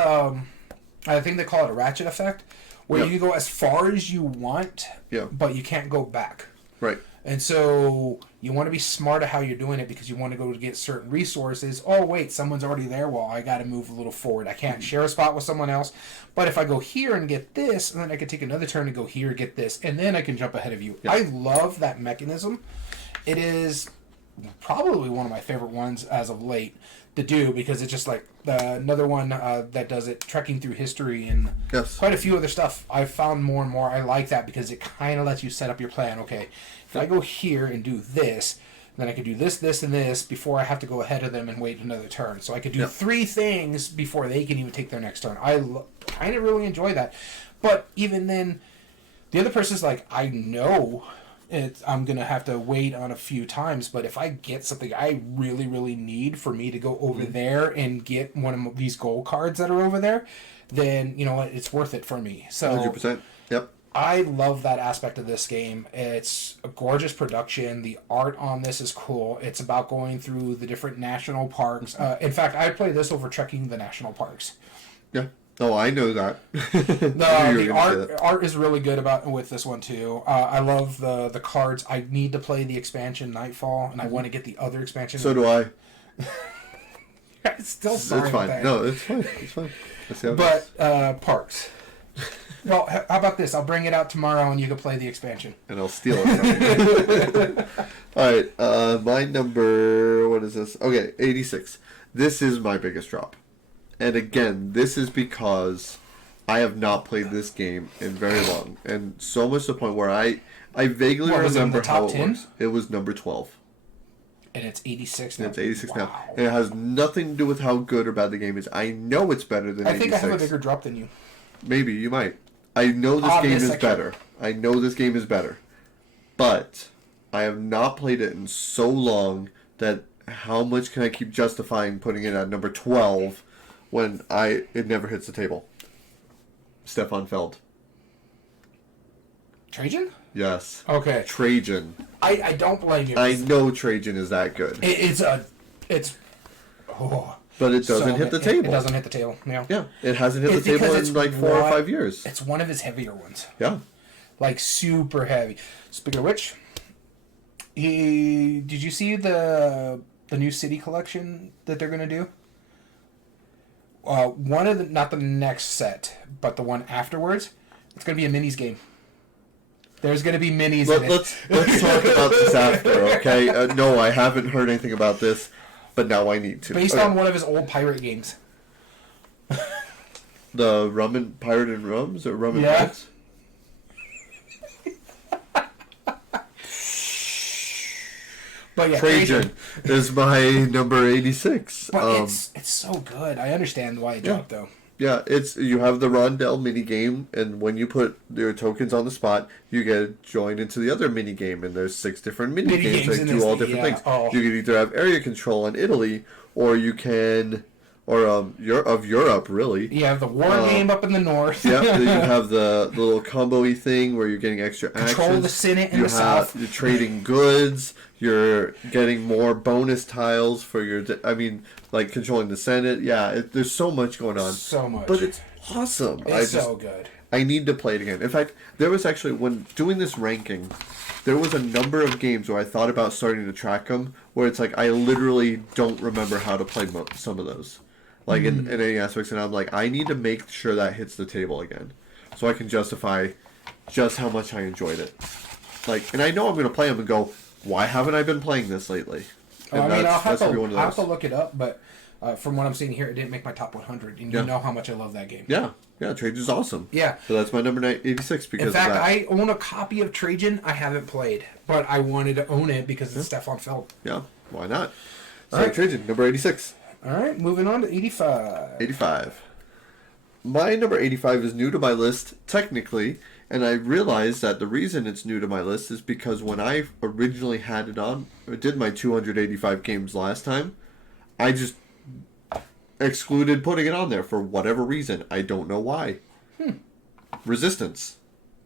I think they call it a ratchet effect, where you go as far as you want, but you can't go back. Right. And so you want to be smart at how you're doing it because you want to go to get certain resources. Oh, wait, someone's already there. Well, I got to move a little forward. I can't share a spot with someone else. But if I go here and get this, and then I can take another turn and go here and get this, and then I can jump ahead of you. I love that mechanism. It is probably one of my favorite ones as of late to do because it's just like another one that does it, trekking through history and quite a few other stuff. I've found more and more I like that because it kind of lets you set up your plan. Okay, if I go here and do this, then I could do this, this, and this before I have to go ahead of them and wait another turn. So I could do 3 things before they can even take their next turn. I kind of really enjoy that. But even then, the other person's like, I know I'm going to have to wait on a few times, but if I get something I really, really need for me to go over there and get one of these gold cards that are over there, then, you know what, it's worth it for me. So 100%. Yep. I love that aspect of this game. It's a gorgeous production. The art on this is cool. It's about going through the different national parks. In fact, I play this over trekking the national parks. Yeah. Oh, I know that. The art is really good with this one too. I love the cards. I need to play the expansion Nightfall, and I want to get the other expansion. So do I. I'm still sorry. It's fine. That. No, it's fine. It's fine. But Parks. Well, how about this? I'll bring it out tomorrow, and you can play the expansion. And I'll steal it from you. All right. My number. What is this? Okay, 86. This is my biggest drop. And again, this is because I have not played this game in very long. And so much to the point where I vaguely remember how it works. It was number 12. And it's 86 now. It's 86 now. And it has nothing to do with how good or bad the game is. I know it's better than 86. I think I have a bigger drop than you. Maybe, you might. I know this game is better. I know this game is better. But I have not played it in so long that how much can I keep justifying putting it at number 12 when it never hits the table? Stefan Feld. Trajan? Yes. Okay. Trajan. I don't blame you. I know Trajan is that good. But it doesn't hit the table. It doesn't hit the table. Yeah. Yeah. It hasn't hit the table in like 4 or 5 years. It's one of his heavier ones. Yeah. Like super heavy. Speaking of which, did you see the new city collection that they're gonna do? Not the next set, but the one afterwards. It's gonna be a minis game. There's gonna be minis in it. Let's talk about this after, okay? No, I haven't heard anything about this. but now I need to. Based on one of his old pirate games. The Rum and Pirated Rums or Rum and Pirates? But yeah, Trajan is my number 86. But it's so good. I understand why it dropped though. Yeah, you have the Rondell mini game, and when you put your tokens on the spot, you get joined into the other mini game, and there's 6 different mini games that do all different things. Oh. You can either have area control on Italy, or you can, of Europe really. You have the war game up in the north. Yeah, then you have the little combo-y thing where you're getting extra actions. Control the Senate in the south. You're trading goods. You're getting more bonus tiles for your... like controlling the Senate. Yeah, there's so much going on. So much. But it's awesome. It's so good. I need to play it again. In fact, there was actually, when doing this ranking, there was a number of games where I thought about starting to track them, where it's like I literally don't remember how to play some of those. Like in any aspects, and I'm like, I need to make sure that hits the table again, so I can justify just how much I enjoyed it. Like, and I know I'm going to play them and go, why haven't I been playing this lately? And I'll have to look it up, but from what I'm seeing here, it didn't make my top 100, and you know how much I love that game. Yeah, Trajan's awesome. Yeah. So that's my number 86 because in fact, of that. I own a copy of Trajan I haven't played, but I wanted to own it because it's Stefan Feld. Yeah, why not? All right, Trajan, number 86. All right, moving on to 85. 85. My number 85 is new to my list, technically, and I realized that the reason it's new to my list is because when I originally had it on, or did my 285 games last time, I just excluded putting it on there for whatever reason. I don't know why. Resistance.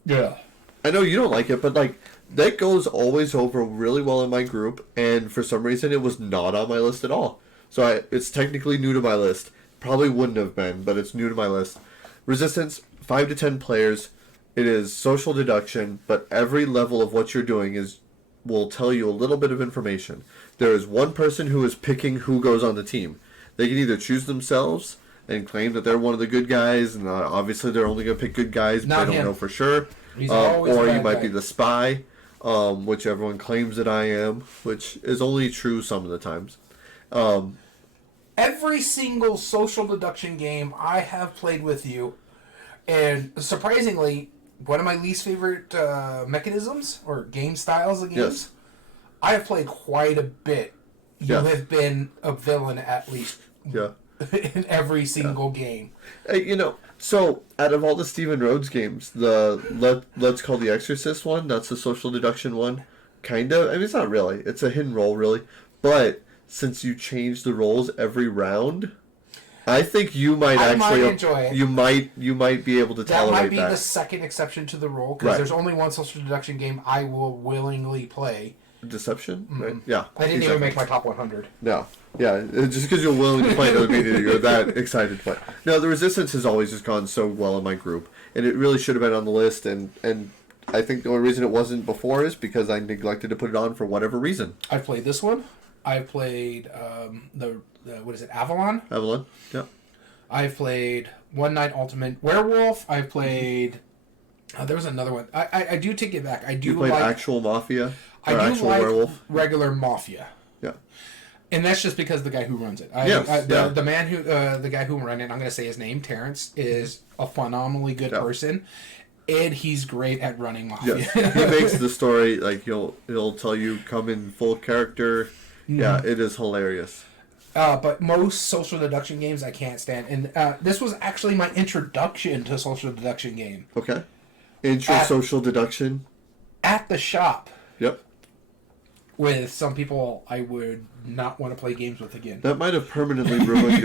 Yeah. I know you don't like it, but like that goes always over really well in my group, and for some reason it was not on my list at all. So it's technically new to my list. Probably wouldn't have been, but it's new to my list. Resistance, 5 to 10 players. It is social deduction, but every level of what you're doing will tell you a little bit of information. There is one person who is picking who goes on the team. They can either choose themselves and claim that they're one of the good guys, and obviously they're only going to pick good guys, but they don't know for sure. Or you might be the spy, which everyone claims that I am, which is only true some of the times. Every single social deduction game I have played with you, and surprisingly, one of my least favorite mechanisms or game styles of games, I have played quite a bit. You have been a villain at least in every single game. So out of all the Stephen Rhodes games, let's call the Exorcist one, that's the social deduction one, kind of. I mean, it's not really. It's a hidden role, really. But since you change the roles every round, I think you might enjoy it. You might be able to tolerate that. That might be the second exception to the rule, because there's only one social deduction game I will willingly play. Deception? Right? Yeah. I didn't even make my top 100. No. Yeah, just because you're willing to play it doesn't mean that you're that excited to play. No, the Resistance has always just gone so well in my group, and it really should have been on the list, and I think the only reason it wasn't before is because I neglected to put it on for whatever reason. I've played this one. I've played what is it, Avalon? Avalon, yeah. I've played One Night Ultimate Werewolf. I've played... there was another one. I do take it back. You played Actual Mafia? I do Actual like Werewolf? regular Mafia. Yeah. And that's just because the guy who runs it. The guy who ran it, I'm going to say his name, Terrence, is a phenomenally good person. And he's great at running Mafia. Yes. He makes the story, like, he'll tell you, come in full character. Yeah, it is hilarious. But most social deduction games I can't stand. And this was actually my introduction to social deduction game. Okay. Social deduction? At the shop. Yep. With some people I would not want to play games with again. That might have permanently ruined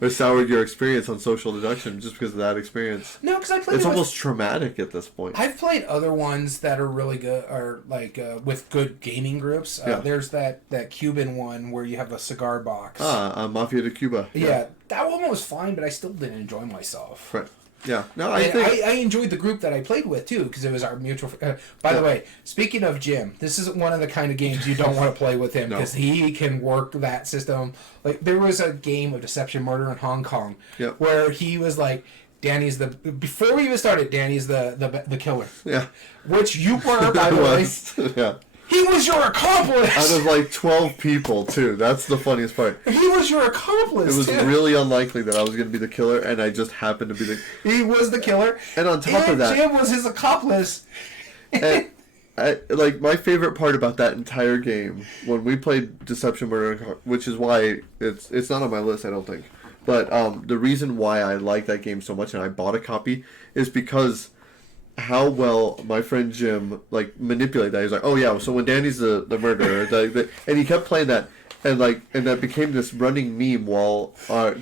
or soured your experience on social deduction just because of that experience. No, because I played it's almost traumatic at this point. I've played other ones that are really good, or like with good gaming groups. There's that Cuban one where you have a cigar box. Mafia de Cuba. Yeah, that one was fine, but I still didn't enjoy myself. Right. Yeah. No, I enjoyed the group that I played with too, because it was our mutual. By the way, speaking of Jim, this isn't one of the kind of games you don't want to play with him, because he can work that system. Like, there was a game of Deception Murder in Hong Kong where he was like, before we even started, Danny's the killer. Yeah. Which you were, by the way. Yeah. He was your accomplice! Out of like 12 people, too. That's the funniest part. He was your accomplice, It was too. really unlikely that I was going to be the killer, and I just happened to be the... He was the killer. And on top of that... Jim was his accomplice. And like, my favorite part about that entire game, when we played Deception Murder, which is why it's not on my list, I don't think. But the reason why I like that game so much and I bought a copy is because... how well my friend Jim like manipulated that. He's like, oh yeah, so when Danny's the murderer, and he kept playing that, and that became this running meme while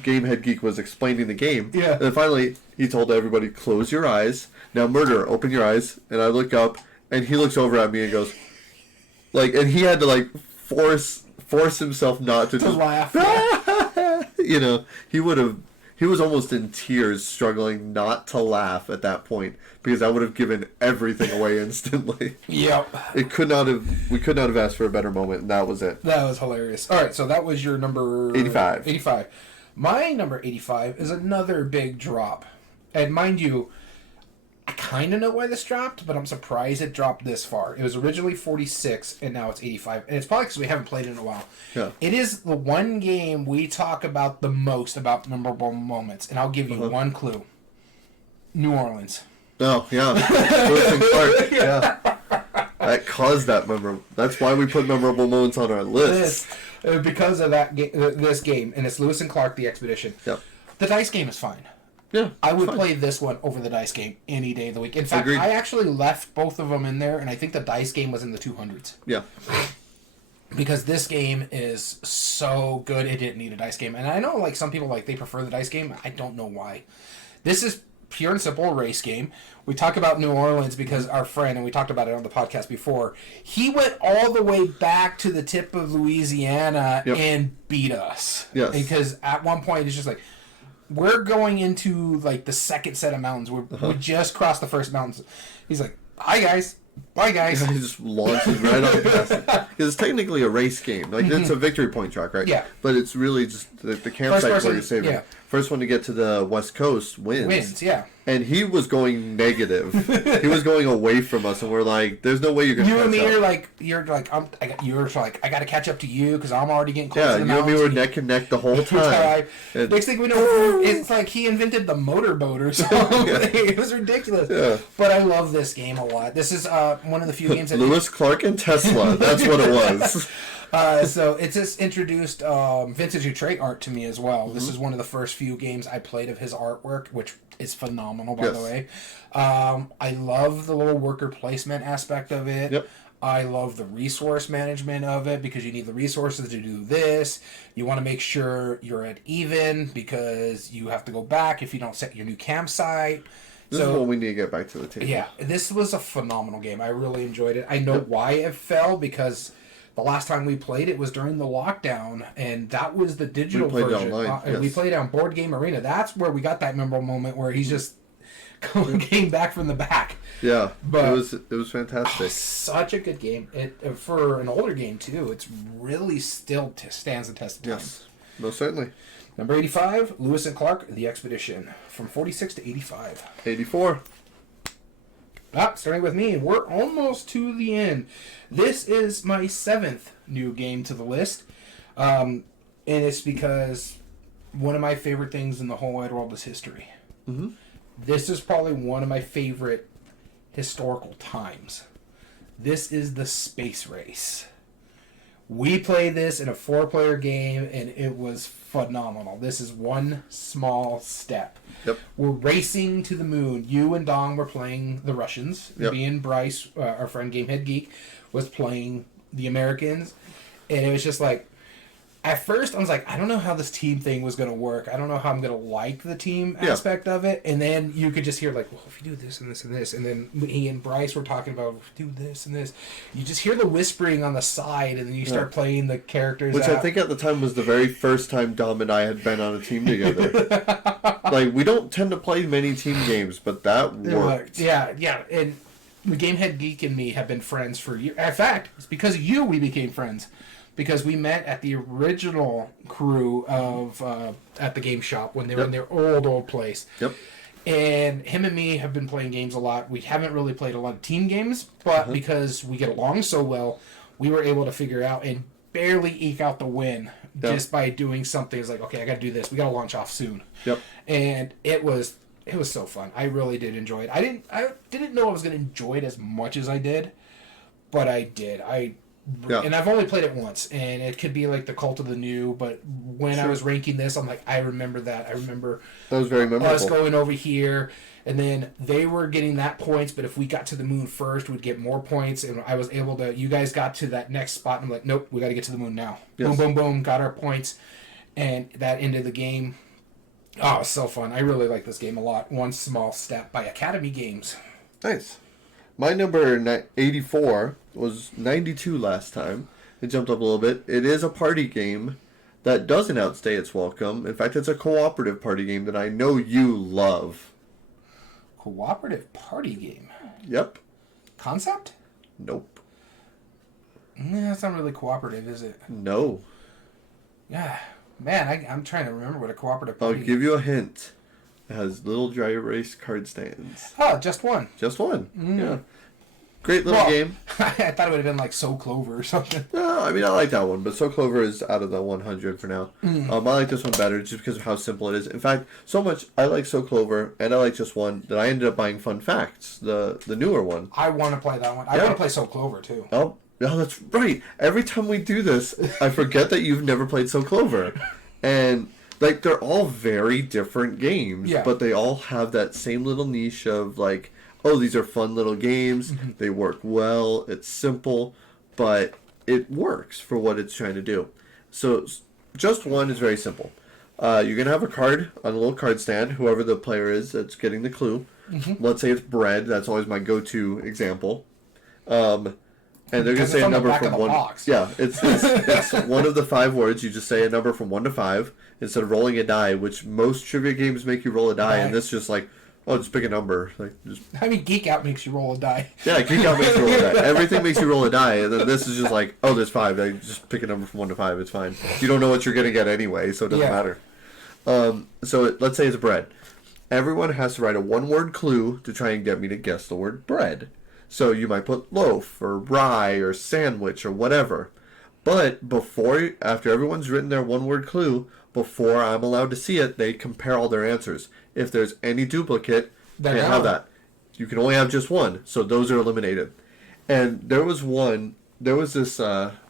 Game Head Geek was explaining the game. Yeah. And then finally he told everybody, close your eyes. Now murderer, open your eyes. And I look up, and he looks over at me and goes, like, and he had to like force himself not to just laugh. You know, he was almost in tears, struggling not to laugh at that point because I would have given everything away instantly. Yep. We could not have asked for a better moment, and that was it. That was hilarious. All right, so that was your number 85. 85. My number 85 is another big drop. And mind you, I kind of know why this dropped, but I'm surprised it dropped this far. It was originally 46, and now it's 85. And it's probably because we haven't played it in a while. Yeah. It is the one game we talk about the most about memorable moments. And I'll give you one clue. New Orleans. Oh, yeah. Lewis and Clark, yeah. That caused that memorable. That's why we put memorable moments on our list. Because of that this game. And it's Lewis and Clark, The Expedition. Yep. The dice game is fine. Yeah, I would play this one over the dice game any day of the week. In fact, Agreed. I actually left both of them in there, and I think the dice game was in the 200s. Yeah. Because this game is so good, it didn't need a dice game. And I know, like, some people, like, they prefer the dice game. I don't know why. This is pure and simple a race game. We talk about New Orleans because our friend, and we talked about it on the podcast before, he went all the way back to the tip of Louisiana and beat us. Yes. Because at one point, it's just like... we're going into, like, the second set of mountains. We just crossed the first mountains. He's like, bye, guys. Bye, guys. He just launches right on past it. Because it's technically a race game. Like, it's a victory point track, right? Yeah. But it's really just the campsite where you're saving. Yeah. First one to get to the West Coast wins. Yeah. And he was going negative. He was going away from us, and we're like, "There's no way you're gonna." You and me catch are up. like, you're like, I got to catch up to you because I'm already getting close Yeah, to the you and me mountains. were neck and neck the whole time. And Next thing we know, it's like he invented the motorboat or something. It was ridiculous. Yeah. But I love this game a lot. This is one of the few games that Lewis, Clark, and Tesla. That's what it was. So it just introduced vintage Utrecht art to me as well. This is one of the first few games I played of his artwork, which is phenomenal, by the way. I love the little worker placement aspect of it. Yep. I love the resource management of it because you need the resources to do this. You want to make sure you're at even because you have to go back if you don't set your new campsite. This is what we need to get back to the table. Yeah, this was a phenomenal game. I really enjoyed it. I know why it fell because... the last time we played it was during the lockdown, and that was the digital version. Online, yes. We played on Board Game Arena. That's where we got that memorable moment where he's just came back from the back. Yeah, but it was fantastic. Such a good game. It for an older game too. It's really still stands the test of time. Yes, most certainly. Number 85, Lewis and Clark, The Expedition, from 46 to 85. 84. Starting with me, we're almost to the end. This is my 7th new game to the list. And it's because one of my favorite things in the whole wide world is history. Mm-hmm. This is probably one of my favorite historical times. This is the Space Race. We played this in a 4-player game, and it was phenomenal. This is one small step. Yep. We're racing to the moon. You and Dong were playing the Russians. Yep. Me and Bryce, our friend Gamehead Geek, was playing the Americans. And it was just like, at first I was like, I don't know how this team thing was going to work. I don't know how I'm going to like the team aspect of it. And then you could just hear like, well, if you do this and this and this. And then he and Bryce were talking about, if you do this and this. You just hear the whispering on the side, and then you start playing the characters Which out. I think at the time was the very first time Dom and I had been on a team together. Like, we don't tend to play many team games, but that worked. Yeah. And the Gamehead Geek and me have been friends for years. In fact, it's because of you we became friends. Because we met at the original crew of at the game shop when they were in their old place. Yep. And him and me have been playing games a lot. We haven't really played a lot of team games, but because we get along so well, we were able to figure out and barely eke out the win just by doing something. It's like, okay, I got to do this. We got to launch off soon. Yep. And it was so fun. I really did enjoy it. I didn't know I was going to enjoy it as much as I did, but I did. And I've only played it once, and it could be like the Cult of the New, but when I was ranking this, I'm like, I remember that. I remember that was very memorable. Us going over here, and then they were getting that points, but if we got to the moon first, we'd get more points, and I was able to, you guys got to that next spot, and I'm like, nope, we got to get to the moon now. Yes. Boom, boom, boom, got our points, and that ended the game. Oh, it was so fun. I really like this game a lot. One small step by Academy Games. Nice. My number 84 was 92 last time. It jumped up a little bit. It is a party game that doesn't outstay its welcome. In fact, it's a cooperative party game that I know you love. Cooperative party game? Yep. Concept? Nope. That's not really cooperative, is it? No. Yeah. Man, I'm trying to remember what a cooperative party I'll give you a hint. It has little dry erase card stands. Oh, just one. Just one. Yeah. Great little game. I thought it would have been like So Clover or something. No, I mean, I like that one, but So Clover is out of the 100 for now. I like this one better just because of how simple it is. In fact, so much I like So Clover and I like Just One that I ended up buying Fun Facts, the newer one. I want to play that one. I want to play So Clover too. Oh, that's right. Every time we do this, I forget that you've never played So Clover. And like, they're all very different games, but they all have that same little niche of like, oh, these are fun little games. They work well. It's simple, but it works for what it's trying to do. So Just One is very simple. You're going to have a card on a little card stand, whoever the player is that's getting the clue. Let's say it's bread. That's always my go-to example. And they're going to say a number from one. Yeah, it's one of the 5 words. You just say a number from 1 to 5 instead of rolling a die, which most trivia games make you roll a die, and this just like, oh, just pick a number. Like, just. I mean, Geek Out makes you roll a die. Yeah, Geek Out makes you roll a die. Everything makes you roll a die, and then this is just like, oh, there's 5. Like, just pick a number from 1 to 5. It's fine. You don't know what you're going to get anyway, so it doesn't matter. Let's say it's bread. Everyone has to write a 1-word clue to try and get me to guess the word bread. So you might put loaf or rye or sandwich or whatever. But after everyone's written their 1-word clue, before I'm allowed to see it, they compare all their answers. If there's any duplicate, can't have that. You can only have just one, so those are eliminated. And there was this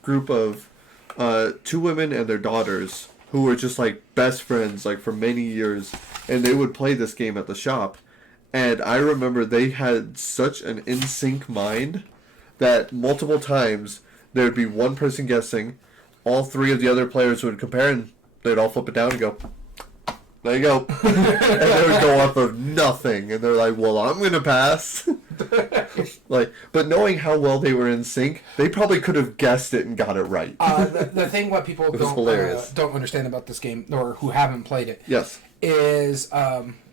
group of 2 women and their daughters who were just like best friends like for many years, and they would play this game at the shop. And I remember they had such an in-sync mind that multiple times there would be one person guessing, all 3 of the other players would compare, and they'd all flip it down and go, there you go. And they would go off of nothing, and they're like, well, I'm going to pass. But knowing how well they were in sync, they probably could have guessed it and got it right. The thing what people don't understand about this game, or who haven't played it, is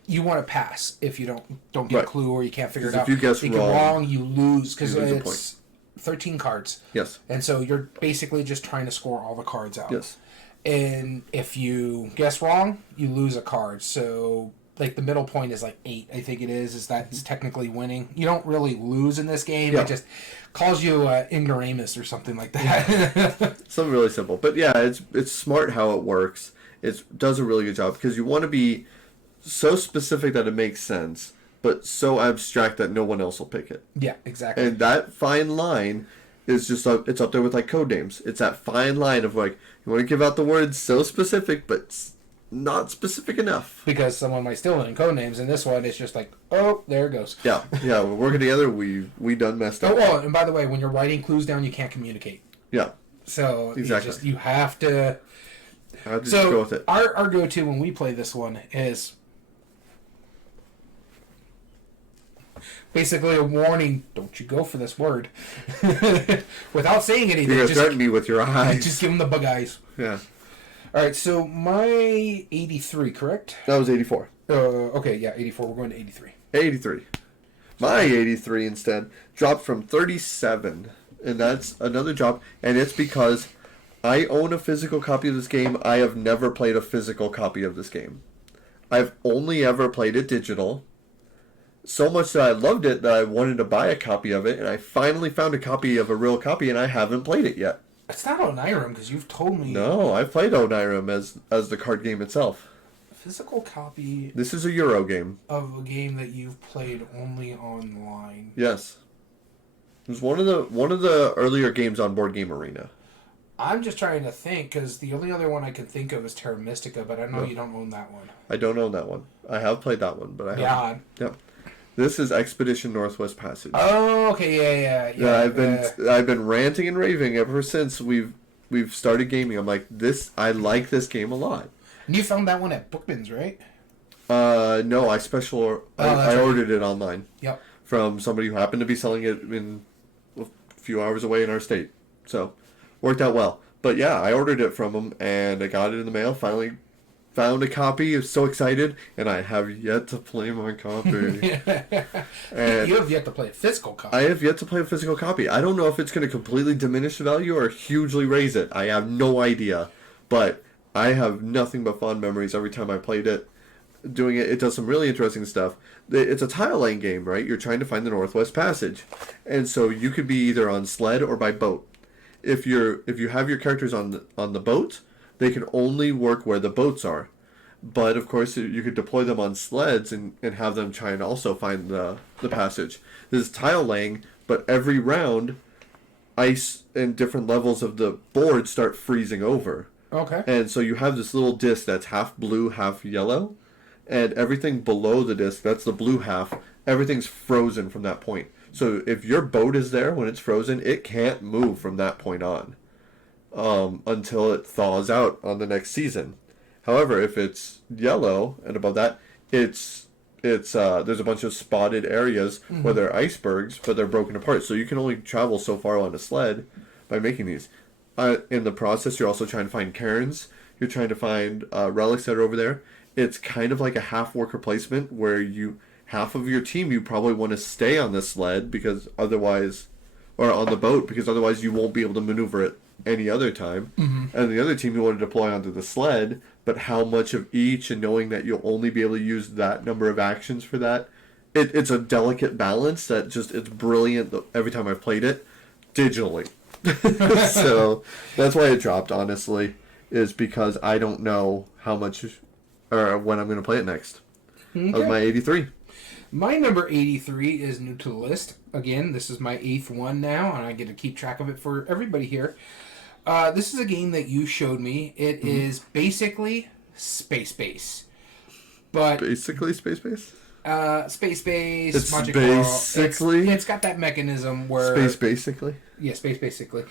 you want to pass if you don't get a clue or you can't figure it out. If you guess wrong, you lose because it's 13 cards. Yes. And so you're basically just trying to score all the cards out. Yes. And if you guess wrong, you lose a card. So like the middle point is like 8, I think it is that's technically winning. You don't really lose in this game. Yeah. It just calls you ignoramus or something like that. Something really simple. But yeah, it's smart how it works. It does a really good job because you want to be so specific that it makes sense, but so abstract that no one else will pick it. Yeah, exactly. And that fine line is just it's up there with like code names. It's that fine line of like, you want to give out the words so specific, but not specific enough. Because someone might steal it in code names, and this one is just like, oh, there it goes. Yeah, we're working together. We done messed up. Oh, and by the way, when you're writing clues down, you can't communicate. Yeah. So exactly. You have to. Just go with it. Our go-to when we play this one is basically a warning, don't you go for this word. Without saying anything. You're going to threaten me with your eyes. Just give them the bug eyes. Yeah. Alright, so my 83, correct? That was 84. Okay, yeah, 84. We're going to 83. 83. My 83 instead dropped from 37. And that's another drop. And it's because I own a physical copy of this game. I have never played a physical copy of this game. I've only ever played it digital. so much that I loved it that I wanted to buy a copy of it, and I finally found a copy of a real copy, and I haven't played it yet. It's not Onirim, because you've told me. No, I've played Onirim as the card game itself. Physical copy. This is a Euro game. Of a game that you've played only online. Yes. It was one of the earlier games on Board Game Arena. I'm just trying to think, because the only other one I can think of is Terra Mystica, but I know you don't own that one. I don't own that one. I have played that one, but I haven't. Yep. This is Expedition Northwest Passage. Oh, okay, yeah. I've been ranting and raving ever since we've started gaming. I'm like, I like this game a lot. And you found that one at Bookman's, right? No, I ordered it online. Yep. From somebody who happened to be selling it in a few hours away in our state. So, worked out well. But yeah, I ordered it from them, and I got it in the mail. Finally found a copy. I was so excited, and I have yet to play my copy. And you have yet to play a physical copy. I have yet to play a physical copy. I don't know if it's going to completely diminish the value or hugely raise it. I have no idea. But I have nothing but fond memories every time I played it. Doing it, it does some really interesting stuff. It's a tile laying game, right? You're trying to find the Northwest Passage, and so you could be either on sled or by boat. If you have your characters on the boat, they can only work where the boats are. But of course, you could deploy them on sleds and have them try and also find the passage. This is tile laying, but every round, ice and different levels of the board start freezing over. Okay. And so you have this little disc that's half blue, half yellow. And everything below the disc, that's the blue half, everything's frozen from that point. So if your boat is there when it's frozen, it can't move from that point on until it thaws out on the next season. However, if it's yellow and above that, it's there's a bunch of spotted areas where there are icebergs, but they're broken apart. So you can only travel so far on a sled by making these. In the process, you're also trying to find cairns. You're trying to find relics that are over there. It's kind of like a half worker placement where half of your team you probably want to stay on the sled because otherwise, or on the boat because otherwise you won't be able to maneuver it any other time. Mm-hmm. And the other team you want to deploy onto the sled, but how much of each, and knowing that you'll only be able to use that number of actions for that. It's a delicate balance that it's brilliant every time I've played it digitally. So that's why it dropped, honestly, is because I don't know how much or when I'm going to play it next. Okay. That was my 83. My number 83 is new to the list. Again, this is my 8th one now, and I get to keep track of it for everybody here. This is a game that you showed me. It is basically Space Base. But basically Space Base? Space Base. It's basically... It's got that mechanism where... Space basically? Yeah, Space basically.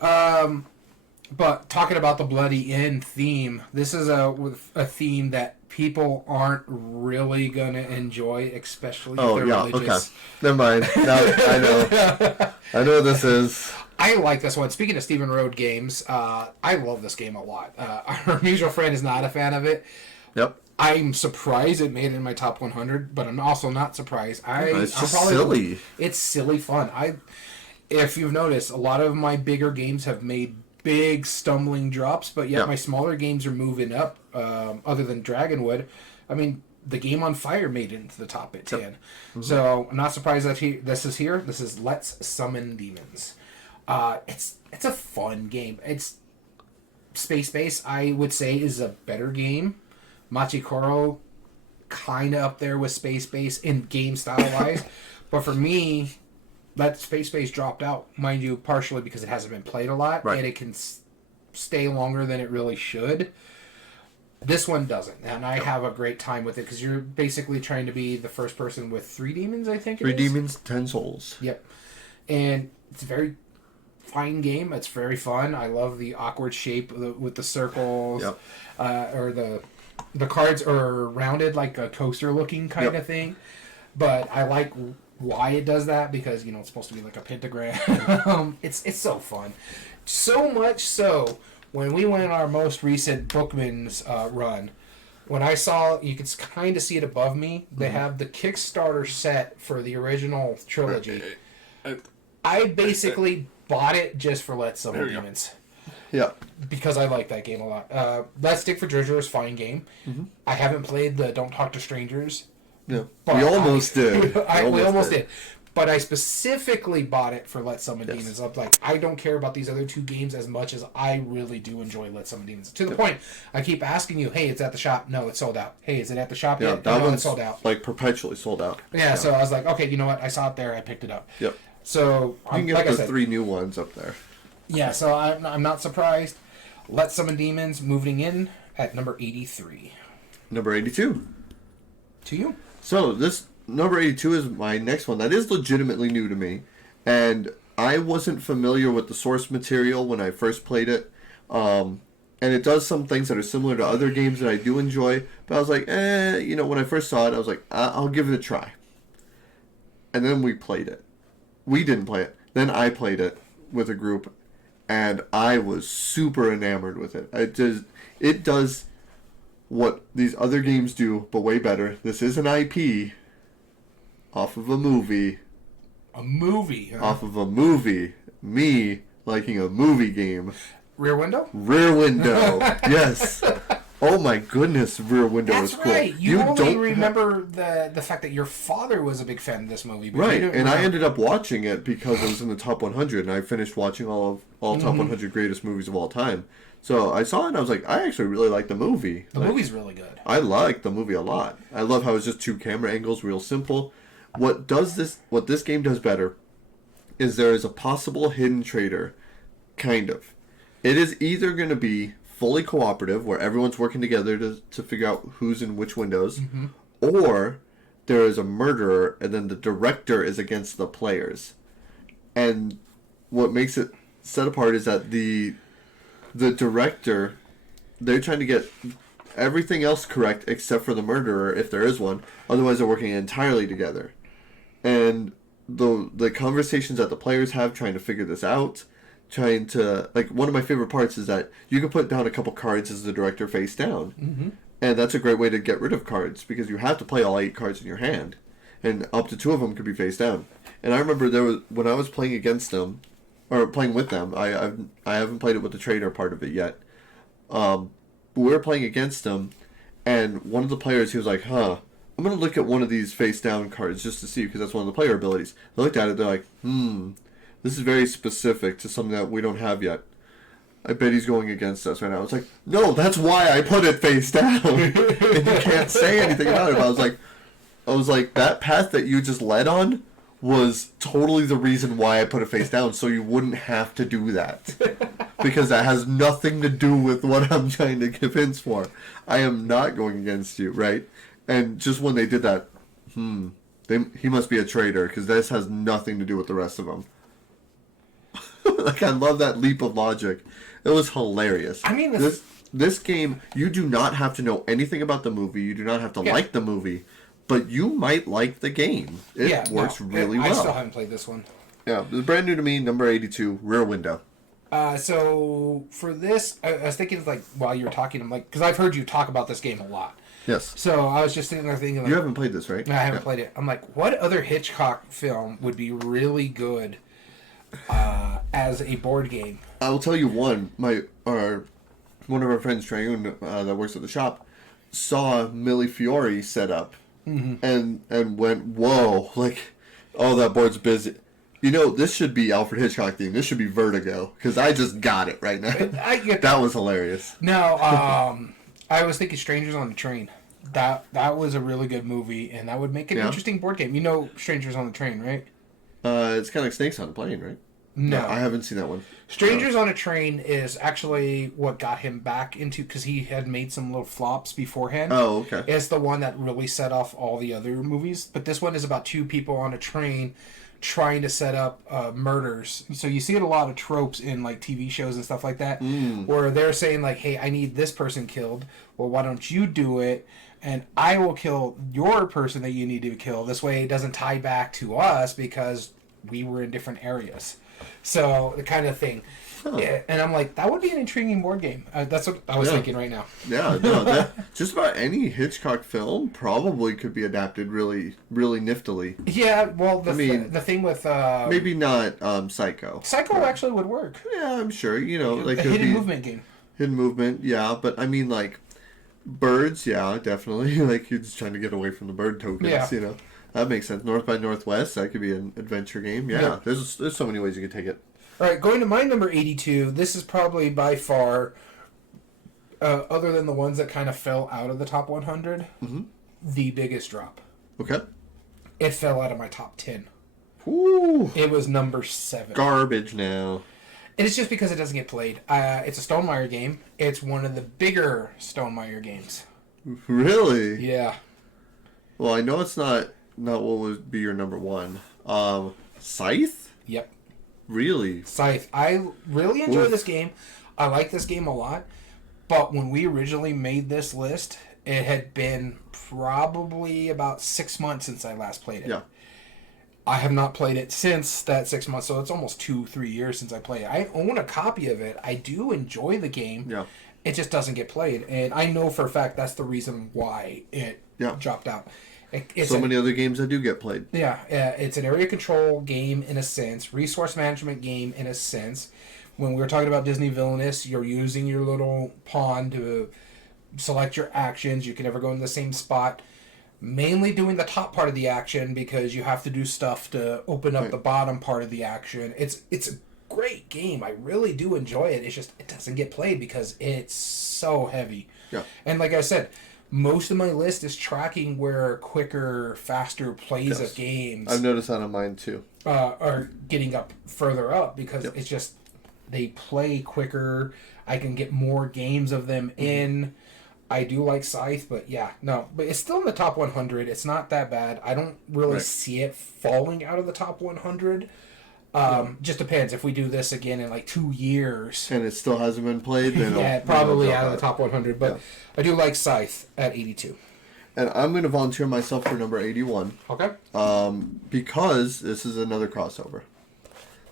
But talking about the bloody end theme, this is a theme that people aren't really gonna enjoy, especially if they're religious. Okay. Never mind. Now, I know what this is. I like this one. Speaking of Stephen Road games, I love this game a lot. Our mutual friend is not a fan of it. Yep. I'm surprised it made it in my top 100, but I'm also not surprised. It's just silly. It's silly fun. If you've noticed, a lot of my bigger games have made big stumbling drops, but yet my smaller games are moving up. Other than Dragonwood, I mean, the Game on Fire made it into the top at 10. Yep. Mm-hmm. So I'm not surprised that this is here. This is Let's Summon Demons. It's a fun game. It's Space Base, I would say, is a better game. Machikoro, kind of up there with Space Base in game style wise, but for me, that Space Base dropped out, mind you, partially because it hasn't been played a lot, and it can stay longer than it really should. This one doesn't, and I have a great time with it because you're basically trying to be the first person with 3 demons, I think. 3 demons, 10 souls. Yep, and it's a very fine game. It's very fun. I love the awkward shape with the circles, or the cards are rounded like a coaster looking kind of thing, but I like why it does that because it's supposed to be like a pentagram. It's so fun, so much so when we went on our most recent Bookman's run, when I saw, you could kind of see it above me, they have the Kickstarter set for the original trilogy. I basically bought it just for Let's Summon Demons. Yeah. Because I like that game a lot. Let's Dig for Treasure is a fine game. Mm-hmm. I haven't played the Don't Talk to Strangers, Yeah. We almost did. We almost did. But I specifically bought it for Let Summon Demons. I'm like, I don't care about these other two games as much as I really do enjoy Let Summon Demons. To the point, I keep asking you, hey, it's at the shop. No, it's sold out. Hey, is it at the shop yet? That one's sold out. Like perpetually sold out. Yeah, so I was like, okay, you know what? I saw it there. I picked it up. Yep. So you can get like the 3 new ones up there. Yeah, so I'm not surprised. Let Summon Demons moving in at number 83. Number 82. To you. So this number 82 is my next one. That is legitimately new to me. And I wasn't familiar with the source material when I first played it. And it does some things that are similar to other games that I do enjoy. But I was like, when I first saw it, I was like, I'll give it a try. And then we played it. We didn't play it. Then I played it with a group. And I was super enamored with it. It does what these other games do, but way better. This is an IP off of a movie. A movie? Huh? Off of a movie. Me liking a movie game. Rear Window? Rear Window. Yes. Oh my goodness, Rear Window is cool. That's right. You only remember the fact that your father was a big fan of this movie. But right, and I ended up watching it because it was in the top 100, and I finished watching all top 100 greatest movies of all time. So I saw it, and I was like, I actually really like the movie. The movie's really good. I like the movie a lot. I love how it's just 2 camera angles, real simple. What this game does better is there is a possible hidden traitor, kind of. It is either going to be fully cooperative, where everyone's working together to figure out who's in which windows, or there is a murderer, and then the director is against the players. And what makes it set apart is that the director, they're trying to get everything else correct except for the murderer, if there is one. Otherwise, they're working entirely together. And the conversations that the players have trying to figure this out, trying to, like, one of my favorite parts is that you can put down a couple cards as the director face down. And that's a great way to get rid of cards, because you have to play all 8 cards in your hand. And up to 2 of them could be face down. And I remember when I was playing against them, or playing with them, I haven't played it with the trainer part of it yet. But we were playing against them, and one of the players, he was like, I'm going to look at one of these face down cards just to see, because that's one of the player abilities. They looked at it, they're like, this is very specific to something that we don't have yet. I bet he's going against us right now. I was like, no, that's why I put it face down. And you can't say anything about it. But I was like, that path that you just led on was totally the reason why I put it face down, so you wouldn't have to do that. Because that has nothing to do with what I'm trying to give hints for. I am not going against you, right? And just when they did that, he must be a traitor, because this has nothing to do with the rest of them. Like, I love that leap of logic. It was hilarious. I mean, this game, you do not have to know anything about the movie. You do not have to like the movie. But you might like the game. It works really well. I still haven't played this one. Yeah, it's brand new to me, number 82, Rear Window. So, for this, I was thinking, like, while you were talking, I'm like, because I've heard you talk about this game a lot. Yes. So, I was just sitting there thinking, like, you haven't played this, right? No, I haven't played it. I'm like, what other Hitchcock film would be really good as a board game? I'll tell you one. One of our friends, Trayun, that works at the shop, saw Millie Fiore set up and went, whoa, like, oh, that board's busy. You know, this should be Alfred Hitchcock theme. This should be Vertigo, because I just got it right now. I get that was hilarious. No, I was thinking Strangers on the Train. That was a really good movie, and that would make an interesting board game. You know Strangers on the Train, right? It's kind of like Snakes on a Plane, right? No, I haven't seen that one. Strangers on a Train is actually what got him back into, because he had made some little flops beforehand. Oh, okay. It's the one that really set off all the other movies. But this one is about 2 people on a train trying to set up murders. So you see it a lot of tropes in, like, TV shows and stuff like that, where they're saying, like, hey, I need this person killed. Well, why don't you do it? And I will kill your person that you need to kill. This way it doesn't tie back to us because we were in different areas. So, the kind of thing. Huh. Yeah, and I'm like, that would be an intriguing board game. That's what I was thinking right now. Yeah, no, just about any Hitchcock film probably could be adapted really, really niftily. Yeah, well, the thing with... maybe not Psycho. Psycho actually would work. Yeah, I'm sure. You know, like a hidden movement game. Hidden movement, yeah. But, I mean, like, Birds, yeah, definitely. Like, you're just trying to get away from the bird tokens, Yeah. you know. That makes sense. North by Northwest, that could be an adventure game. Yeah, Yep. there's so many ways you could take it. All right, going to my number 82. This is probably by far, other than the ones that kind of fell out of the top 100, the biggest drop. Okay. It fell out of my top 10. Ooh. It was number 7. Garbage now. And it's just because it doesn't get played. It's a Stonemaier game. It's one of the bigger Stonemaier games. Really? Yeah. Well, I know it's not what would be your number one. Scythe? Yep. Really? Scythe. I really enjoy this game. I like this game a lot. But when we originally made this list, it had been probably about 6 months since I last played it. Yeah. I have not played it since that 6 months, so it's almost 2-3 years since I played it. I own a copy of it. I do enjoy the game. Yeah. It just doesn't get played, and I know for a fact that's the reason why it dropped out. It's many other games that do get played. Yeah, it's an area control game in a sense, resource management game in a sense. When we were talking about Disney Villainous, you're using your little pawn to select your actions. You can never go in the same spot. Mainly doing the top part of the action because you have to do stuff to open up the bottom part of the action. It's a great game. I really do enjoy it. It's just it doesn't get played because it's so heavy. Yeah. And like I said, most of my list is tracking where quicker, faster plays of games I've noticed that on mine too. are getting up further up because it's just they play quicker. I can get more games of them in. I do like Scythe, but but it's still in the top 100. It's not that bad. I don't really see it falling out of the top 100. Just depends. If we do this again in like 2 years, and it still hasn't been played, then probably out of the top 100. But I do like Scythe at 82. And I'm going to volunteer myself for number 81. Okay. Because this is another crossover.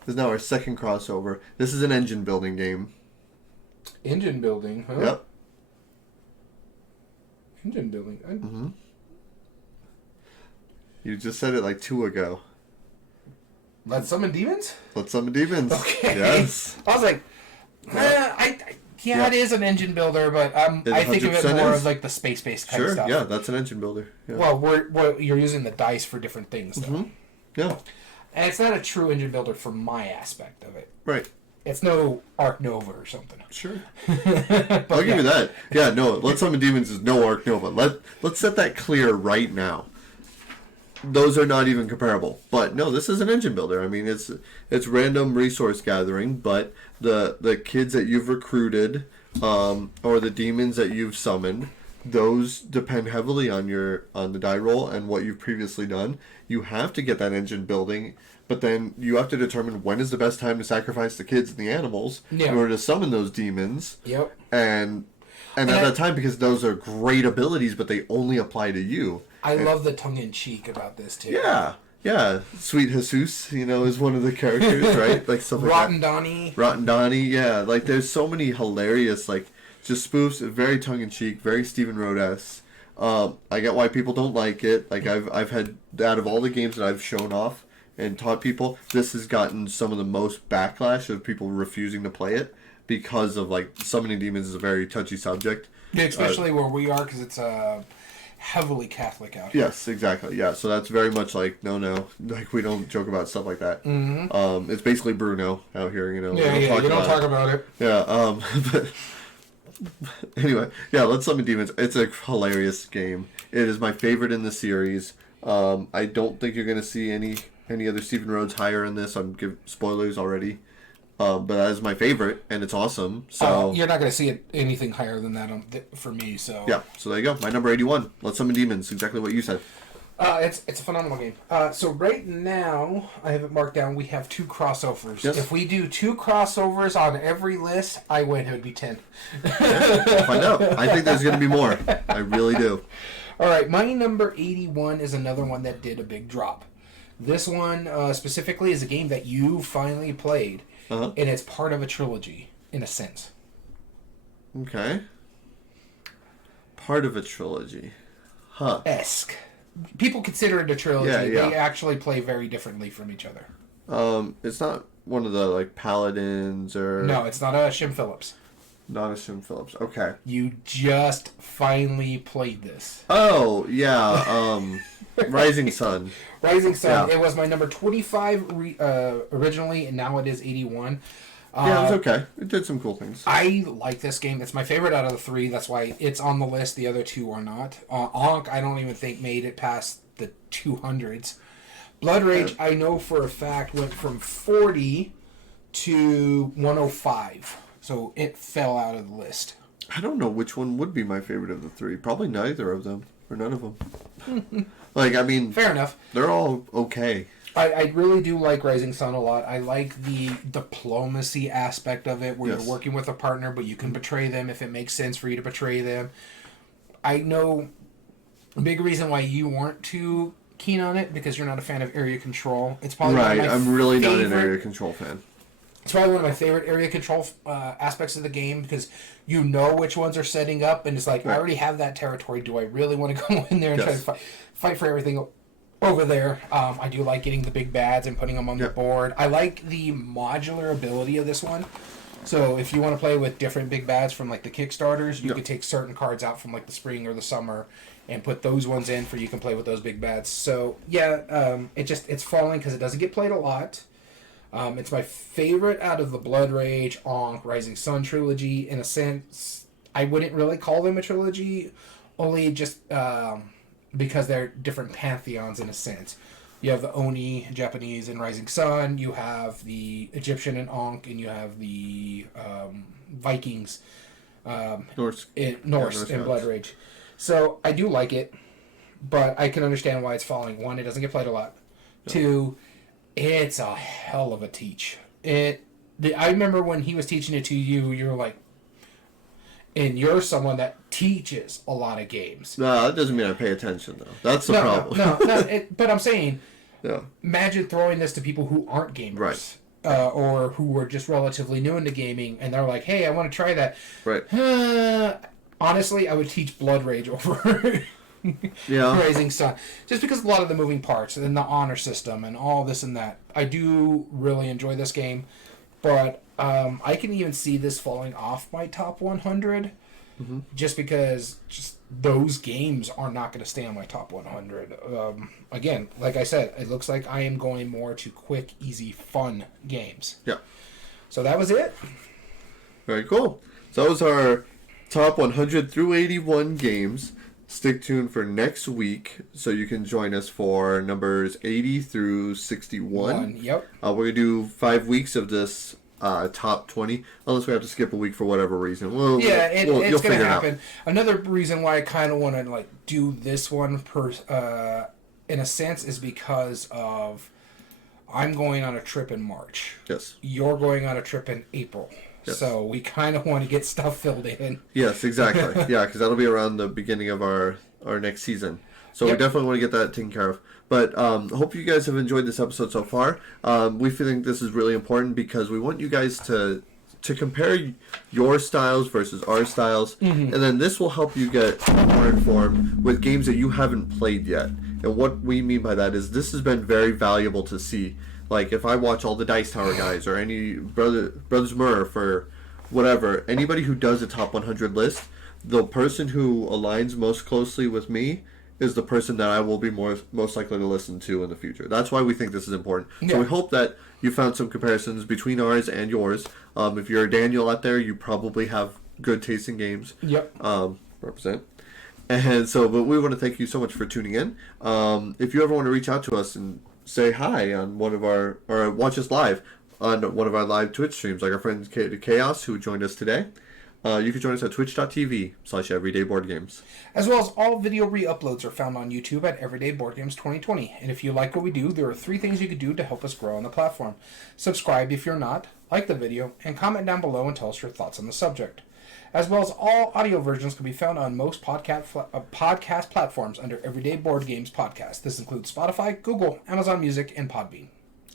This is now our second crossover. This is an engine building game. Engine building, huh? Yep. Engine building. Mm-hmm. You just said it like 2 ago. Let's Summon Demons? Let's Summon Demons. Okay. Yes. I was like, it is an engine builder, but I think of it more of like the space-based kind of stuff. Yeah, that's an engine builder. Yeah. Well, you're using the dice for different things, though. Mm-hmm. Yeah. And it's not a true engine builder from my aspect of it. Right. It's no Arc Nova or something. Sure. I'll give you that. Yeah, no, Let's Summon Demons is no Arc Nova. Let's set that clear right now. Those are not even comparable. But no, this is an engine builder. I mean, it's random resource gathering, but the kids that you've recruited, or the demons that you've summoned, those depend heavily on the die roll and what you've previously done. You have to get that engine building, but then you have to determine when is the best time to sacrifice the kids and the animals in order to summon those demons. Yep. And at that time, because those are great abilities, but they only apply to you. I love the tongue-in-cheek about this, too. Yeah. Sweet Jesus, is one of the characters, right? Like something Rotten Donnie. Rotten Donnie, yeah. Like, there's so many hilarious, like, just spoofs, very tongue-in-cheek, very Stephen Rodas. I get why people don't like it. Like, I've had, out of all the games that I've shown off and taught people, this has gotten some of the most backlash of people refusing to play it because of, like, summoning demons is a very touchy subject. Yeah, especially where we are, because it's heavily Catholic out here. Yes, exactly. Yeah, so that's very much like, no. Like, we don't joke about stuff like that. Mm-hmm. It's basically Bruno out here, Yeah, you don't talk about it. Yeah, but... Anyway, Let's Summon Demons. It's a hilarious game. It is my favorite in the series. I don't think you're going to see any other Stephen Rhodes higher in this. I'm giving spoilers already. But that is my favorite, and it's awesome. So you're not going to see anything higher than that for me. So yeah, so there you go. My number 81. Let's Summon Demons. Exactly what you said. It's a phenomenal game. So right now, I have it marked down. We have 2 crossovers. Yes. If we do 2 crossovers on every list, I win. It would be 10. We'll find out. I think there's going to be more. I really do. All right, my number 81 is another one that did a big drop. This one specifically is a game that you finally played, and it's part of a trilogy, in a sense. Okay. Part of a trilogy. Huh. Esque. People consider it a trilogy. Yeah. They actually play very differently from each other. It's not one of the, like, Paladins or... No, it's not a Shim Phillips. Not assume Phillips. Okay. You just finally played this. Oh, yeah. Rising Sun. Rising Sun. Yeah. It was my number 25 originally, and now it is 81. Yeah, it was okay. It did some cool things. I like this game. It's my favorite out of the three. That's why it's on the list. The other two are not. Ankh, I don't even think made it past the 200s. Blood Rage, I know for a fact, went from 40 to 105. So it fell out of the list. I don't know which one would be my favorite of the three. Probably neither of them. Or none of them. Like, I mean... Fair enough. They're all okay. I really do like Rising Sun a lot. I like the diplomacy aspect of it, where Yes. you're working with a partner, but you can betray them if it makes sense for you to betray them. I know a big reason why you weren't too keen on it, because you're not a fan of area control. It's probably Right, one of my I'm really not an favorite- area control fan. It's probably one of my favorite area control aspects of the game, because you know which ones are setting up, and it's like, Right. I already have that territory. Do I really want to go in there and Yes. try to fight for everything over there? I do like getting the big bads and putting them on the board. I like the modular ability of this one. So if you want to play with different big bads from like the Kickstarters, you could take certain cards out from like the spring or the summer and put those ones in for you can play with those big bads. So yeah, it's falling because it doesn't get played a lot. It's my favorite out of the Blood Rage, Ankh, Rising Sun trilogy. In a sense, I wouldn't really call them a trilogy, only just because they're different pantheons in a sense. You have the Oni, Japanese, and Rising Sun. You have the Egyptian and Ankh, and you have the Vikings, Norse and Blood Rage. So I do like it, but I can understand why it's falling. One, it doesn't get played a lot. No. Two, it's a hell of a teach. I remember when he was teaching it to you, you were like, and you're someone that teaches a lot of games. No, that doesn't mean I pay attention, though. That's the problem. No, but I'm saying, yeah. Imagine throwing this to people who aren't gamers. Right. Or who are just relatively new into gaming, and they're like, hey, I want to try that. Right. Honestly, I would teach Blood Rage over Rising Sun. Just because a lot of the moving parts, and the honor system, and all this and that. I do really enjoy this game, but I can even see this falling off my top 100, just because those games are not going to stay on my top 100. Again, like I said, it looks like I am going more to quick, easy, fun games. Yeah. So that was it. Very cool. So that was our top 100 through 81 games. Stick tuned for next week so you can join us for numbers 80 through 61. Yep. We're going to do 5 weeks of this top 20, unless we have to skip a week for whatever reason. It's going to happen. Another reason why I kind of want to do this one in a sense is because of I'm going on a trip in March. Yes. You're going on a trip in April. Yes. So we kind of want to get stuff filled in. Yes, exactly. Yeah, because that'll be around the beginning of our next season. So we definitely want to get that taken care of. But hope you guys have enjoyed this episode so far. We think this is really important because we want you guys to compare your styles versus our styles. And then this will help you get more informed with games that you haven't played yet. And what we mean by that is this has been very valuable to see. Like, if I watch all the Dice Tower guys or any Brothers Murph or whatever, anybody who does a top 100 list, the person who aligns most closely with me is the person that I will be most likely to listen to in the future. That's why we think this is important. Yeah. So we hope that you found some comparisons between ours and yours. If you're a Daniel out there, you probably have good taste in games. Yep. Represent. And so, but we want to thank you so much for tuning in. If you ever want to reach out to us and say hi on one of our, or watch us live on one of our live Twitch streams, like our friend Chaos, who joined us today, you can join us at twitch.tv/everydayboardgames. As well as all video re-uploads are found on YouTube at Everyday Board Games 2020. And if you like what we do, there are 3 things you could do to help us grow on the platform. Subscribe if you're not, like the video, and comment down below and tell us your thoughts on the subject. As well as all audio versions can be found on most podcast platforms under Everyday Board Games Podcast. This includes Spotify, Google, Amazon Music, and Podbean.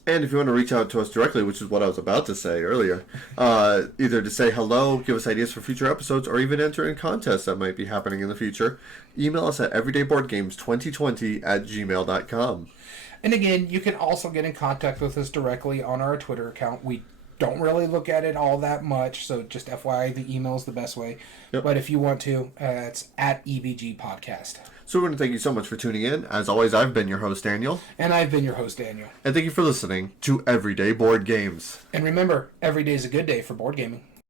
And if you want to reach out to us directly, which is what I was about to say earlier, either to say hello, give us ideas for future episodes, or even enter in contests that might be happening in the future, email us at everydayboardgames2020@gmail.com. And again, you can also get in contact with us directly on our Twitter account. We don't really look at it all that much, so just FYI, the email is the best way. Yep. But if you want to, it's at EVG Podcast. So we're going to thank you so much for tuning in. As always, I've been your host, Daniel. And I've been your host, Daniel. And thank you for listening to Everyday Board Games. And remember, every day is a good day for board gaming.